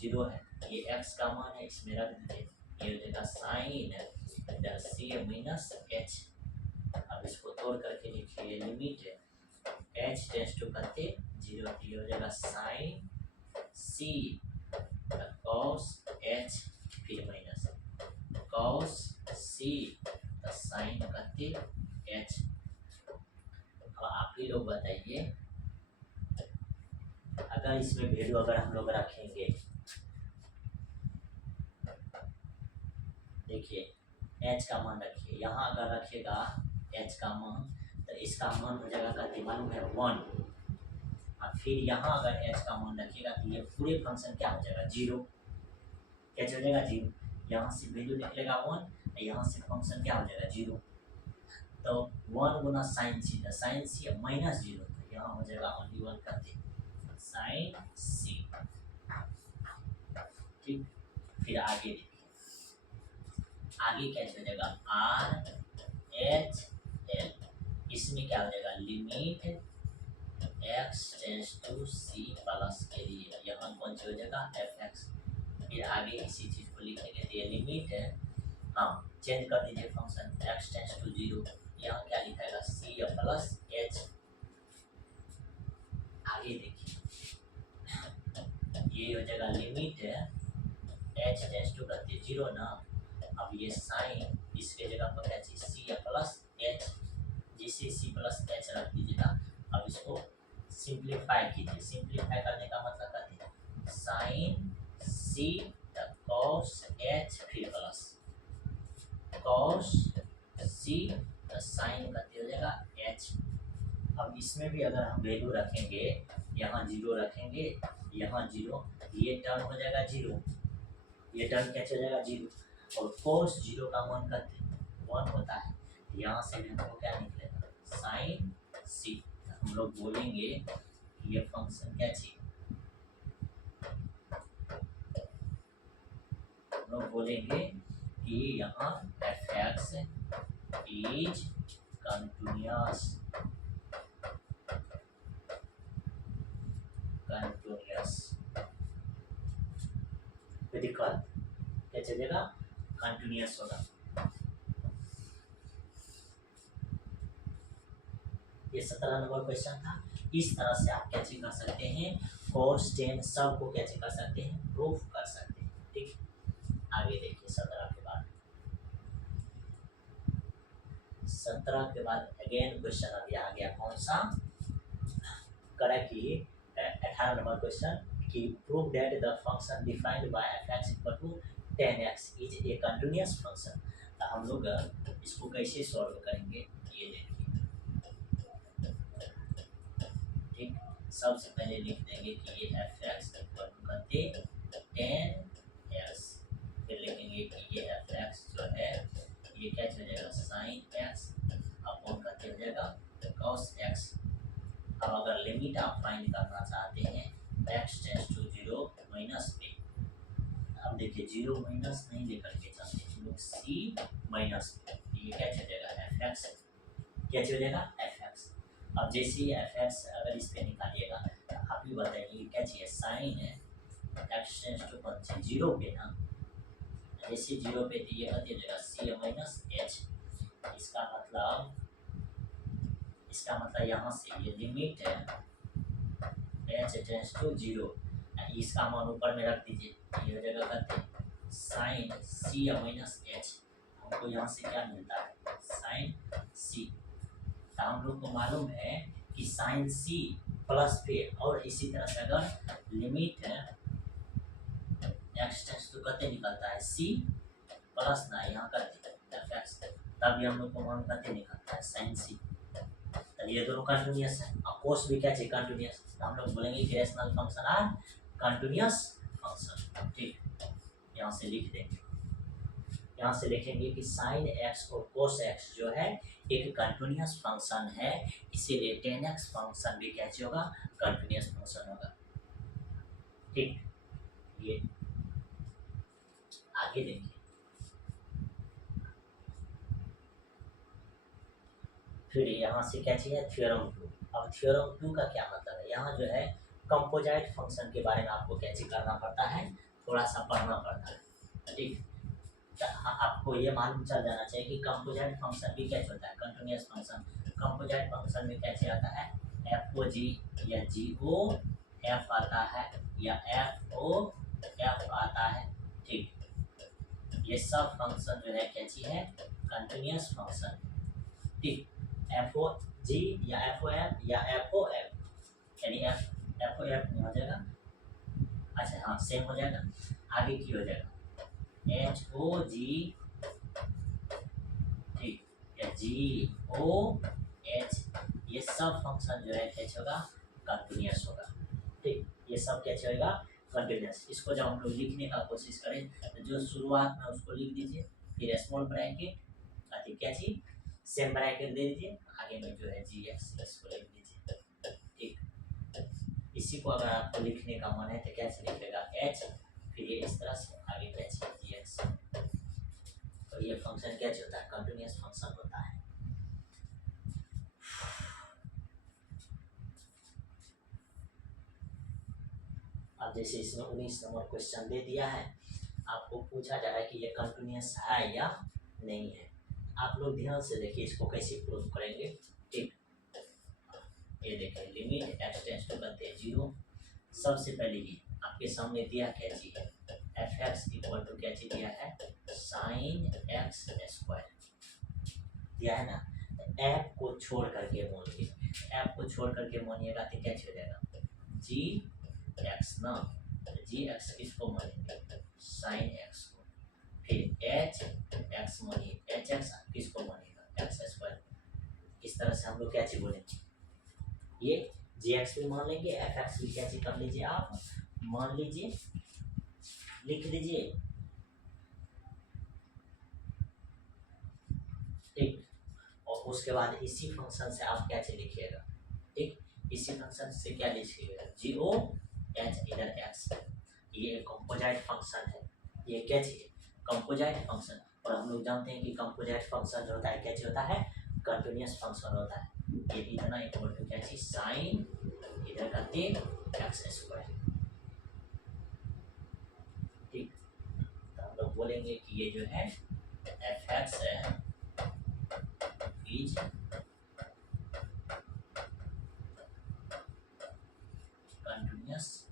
0 है ये x का मान है इसमें रख दीजिए ये हो जाएगा साइन इधर c माइनस h। अब इसको तोड़ करके लिखिए लिमिट है h टेंस टू करते 0 ये हो जाएगा साइन c cos h फिर माइनस cos c साइन करते h। अब आप ही लोग बताइए अगर इसमें वैल्यू अगर हम लोग रखेंगे देखिए h का मान रखिए यहाँ अगर रखेगा h का मान तो इसका मान हो जाएगा कहते मालूम है 1। और फिर यहाँ अगर h का मान रखिएगा तो ये पूरे फंक्शन क्या हो जाएगा 0 क्या हो जाएगा 0। यहाँ से वैल्यू निकलेगा 1 यहाँ से फंक्शन क्या हो जाएगा 0। तो 1 गुना साइन सी माइनस 0 तो यहाँ हो जाएगा ओनली 1 करते साइन सी। ठीक फिर आगे देखिए आगे क्या चलेगा आर एच एल इसमें क्या हो जाएगा limit x tends to c plus के लिए यहाँ कौन सी हो जाएगा fx। फिर आगे इसी चीज को लिखेंगे तो ये लिमिट है हाँ चेंज कर दीजिए फंक्शन x टेंस टू 0 यहाँ क्या लिखाएगा c प्लस h। आगे देखिए ये हो जाएगा लिमिट है h टेंस टू करते 0 ना। अब ये साइन इसके जगह पर क्या चीज c प्लस h जिसे c प्लस h रख दीजिएगा। अब इसको सिंप्लीफाई कीजिए सिंप्लीफाई करने का मतलब कहते हैं साइन c cos h फिर प्लस cos c साइन करते हो जाएगा h। अब इसमें भी अगर हम वैल्यू रखेंगे यहाँ 0 रखेंगे यहाँ 0 ये टर्म हो जाएगा 0 ये टर्म कैसे हो जाएगा 0 और cos 0 का मान करते 1 होता है यहाँ से भी हमको क्या निकलेगा साइन c। हम लोग बोलेंगे ये फंक्शन क्या चाहिए हम लोग बोलेंगे कि यहाँ fx इज कंटीन्यूअस दिक्कत क्या चलेगा कंटीन्यूअस होगा। ये 17 नंबर क्वेश्चन था। इस तरह से आप क्या चीज कर सकते हैं cos tan सबको कैसे कर सकते हैं, प्रूफ कर सकते हैं। ठीक, आगे देखिए 17 के बाद, 17 के बाद अगेन क्वेश्चन अभी आ गया कौन सा, करेक्ट कि 18 नंबर क्वेश्चन कि prove that the function defined by f(x) equal to 10x is a continuous function. तो हम लोग इसको कैसे सॉल्व करेंगे ये देखिए। ठीक, सबसे पहले लिख देंगे कि ये f(x) इक्वल टू करते 10x, फिर लिखेंगे कि ये f(x) जो है ये क्या हो जाएगा sin x अपॉन करते हो जाएगा cos x। अब अगर लिमिट आप फाइंड करना चाहते हैं x टेंड्स टू 0 माइनस पे, अब देखिए 0 माइनस नहीं लेकर के चलते हम लोग c माइनस पे, ये क्या चलेगा f(x), क्या चलेगा f(x). अब जैसे ही f(x) अगर इस पे निकालिएगा तो आप ही बताइए क्या चाहिए, साइन है x टेंड्स टू 0 पे ना, जैसे 0 पे तो ये हो जाएगा c माइनस h। इसका मतलब यहाँ से ये लिमिट है h टेंड्स टू 0, इसका मान ऊपर में रख दीजिए, ये हो जाएगा करते साइन c माइनस h। हमको यहाँ से क्या मिलता है साइन c, तो हम लोग को मालूम है कि साइन c प्लस पे, और इसी तरह से अगर लिमिट है x टेंड्स टू करते निकलता है c प्लस ना यहाँ करते f(x), तभी हम लोग को मान करते निकलता है साइन c। ये दोनों कंटिन्यूअस है, और कोस भी क्या चाहिए कंटिन्यूअस, तो हम लोग बोलेंगे कि rational function are continuous function. ठीक, यहाँ से लिख देंगे, यहाँ से लिखेंगे कि साइन x और कोस x जो है एक कंटिन्यूअस फंक्शन है, इसीलिए tan x फंक्शन भी कैसे होगा कंटिन्यूअस फंक्शन होगा। ठीक, ये आगे देखिए, फिर यहाँ से क्या चाहिए थ्योरम 2। अब थ्योरम 2 का क्या मतलब है, यहाँ जो है कंपोजिट फंक्शन के बारे में आपको कैसे करना पड़ता है, थोड़ा सा पढ़ना पड़ता है। ठीक, आपको ये मालूम चल जाना चाहिए कि कंपोजिट फंक्शन भी कैसे होता है कंटिन्यूअस फंक्शन। कंपोजिट फंक्शन में कैसे आता है एफ ओ जी या जी ओ एफ आता है या एफ ओ एफ आता है। ठीक, ये सब फंक्शन जो है कैसी है कंटिन्यूअस फंक्शन। ठीक, एफ ओ जी या एफ ओ एफ या एफ ओ एफ, यानी एफ ओ एफ नहीं हो जाएगा, अच्छा हाँ सेम हो जाएगा, आगे की हो जाएगा एच ओ जी, ठीक, या जी ओ एच, ये सब फंक्शन जो है कैसे होगा कंटिन्यूअस होगा। ठीक, ये सब कैसे होगा कंटिन्यूअस। इसको जब हम लोग लिखने का कोशिश करें तो जो शुरुआत में उसको लिख दीजिए, फिर स्मॉल ब्रैकेट अति क्या चीज सेम ब्रैकेट दे दीजिए, आगे में जो है जी एक्स इसको लिख दीजिए। ठीक, इसी को अगर आपको लिखने का मन है तो कैसे लिखेगा एच, फिर ये इस तरह से आगे कैसे जी एक्स, तो ये फंक्शन कैसे होता है कंटिन्यूअस फंक्शन होता है। अब जैसे इसमें 19 नंबर क्वेश्चन दे दिया है, आपको पूछा जा रहा है कि ये कंटिन्यूअस है या नहीं है। आप लोग ध्यान से देखिए इसको कैसे प्रूव करेंगे। ठीक, ये देखिए लिमिट x टेंड्स टू करते हैं 0, सबसे पहले ही आपके सामने दिया क्या चीज है f(x) इक्वल टू क्या चीज दिया है साइन x स्क्वायर दिया है ना, f को छोड़ करके मानिए, f को छोड़ करके मानिएगा तो क्या हो जाएगा जी एक्स ना, जी एक्स किसको मानेंगे साइन एक्स को, फिर एच एक्स मानिए एच एक्स किसको मानेगा एक्स स्क्वायर। इस तरह से हम लोग क्या चीज बोलेंगे, ये जी एक्स भी मान लेंगे, एफ एक्स भी क्या चीज कर लीजिए आप मान लीजिए, लिख दीजिए। ठीक, और उसके बाद इसी फंक्शन से आप क्या चीज लिखिएगा, ठीक, इसी फंक्शन से क्या लिखिएगा जी ओ एच इधर एक्स, ये कंपोजिट फंक्शन है, ये क्या चाहिए कंपोजिट फंक्शन। और हम लोग जानते हैं कि कंपोजिट फंक्शन जो होता है कैसे होता है कंटिन्यूअस फंक्शन होता है, ये इतना इक्वल टू क्या चीज साइन इधर का एक्स स्क्वायर। ठीक, तो हम लोग बोलेंगे कि ये जो है एफ एक्स है is continuous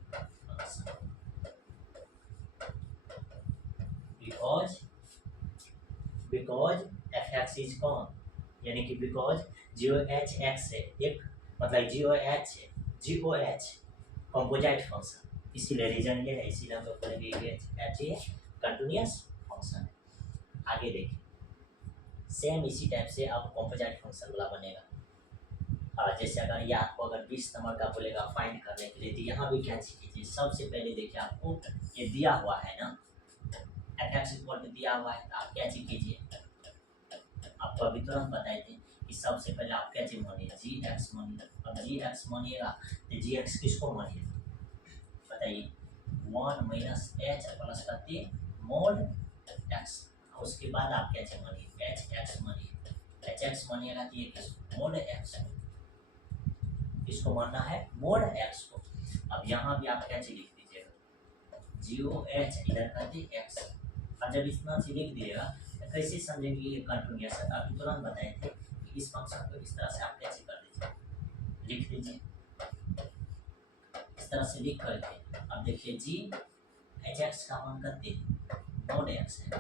because F x is कौन, यानी कि बिकॉज जीओ एच एक्स है एक, मतलब जीओ एच कंपोजिट फंक्शन, इसीलिए रीजन ये है, इसीलिए हम लोग बोलेंगे ये एच ये कंटिन्यूअस फंक्शन है। आगे देखिए सेम इसी टाइप से अब कंपोजिट फंक्शन वाला बनेगा। जैसे अगर ये आपको अगर 20 नंबर का बोलेगा फाइंड करने के लिए, तो यहाँ भी क्या कीजिए, सबसे पहले देखिए आपको ये दिया हुआ है ना, एफ एक्स इक्वल टू दिया हुआ है, तो आप क्या चीज कीजिए, आपको अभी तुरंत बताए थे कि सबसे पहले आप क्या चीज मानिए, जी एक्स मानिए। अब जी एक्स मानिएगा तो जी एक्स किसको मानिए बताइए, 1 माइनस एच प्लस करते मोड एक्स, उसके बाद आप क्या चीज मानिए, एच एक्स मानिए। एच एक्स मानिएगा तो ये किस मोड एक्स, इसको मानना है मोड एक्स को। अब यहाँ भी आप क्या चीज लिख दीजिएगा, जीओ एच इधर करते एक्स। और जब इतना चीज लिख दिएगा तो कैसे समझेंगे ये कंटिन्यूअस है, अभी तुरंत बताए थे कि इस फंक्शन को इस तरह से आप कैसे कर दीजिए, लिख दीजिए इस तरह से लिख करके। अब देखिए जी एच एक्स का मान करते मोड एक्स है,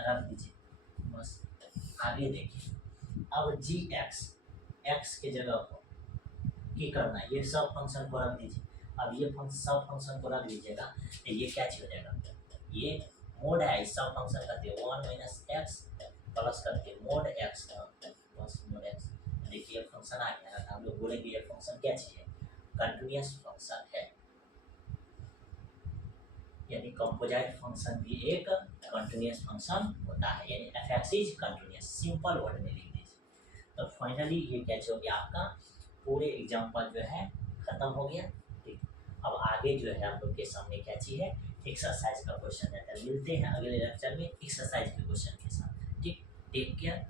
रख दीजिए बस। आगे देखिए अब जी एक्स के जगह पर की करना है, ये सब फंक्शन को रख दीजिए। अब ये सब फंक्शन को रख दीजिएगा तो ये क्या हो जाएगा, ये मोड है, इस सब फंक्शन करते हैं 1 माइनस एक्स प्लस करके मोड एक्स बस मोड एक्स। देखिए फंक्शन आ गया था, हम लोग बोलेंगे ये फंक्शन क्या चीज है, कंटिन्यूअस फंक्शन है, यानी कंपोजिट फंक्शन भी एक कंटिन्यूअस फंक्शन होता है, यानी F x is continuous, simple word में लिख दीजिए। तो फाइनली ये कैच हो गया आपका पूरे एग्जाम्पल जो है खत्म हो गया। ठीक, अब आगे जो है आप लोग के सामने क्या चीज है, एक्सरसाइज का क्वेश्चन रहता है। मिलते हैं अगले लेक्चर में एक्सरसाइज के क्वेश्चन के साथ। ठीक, टेक केयर।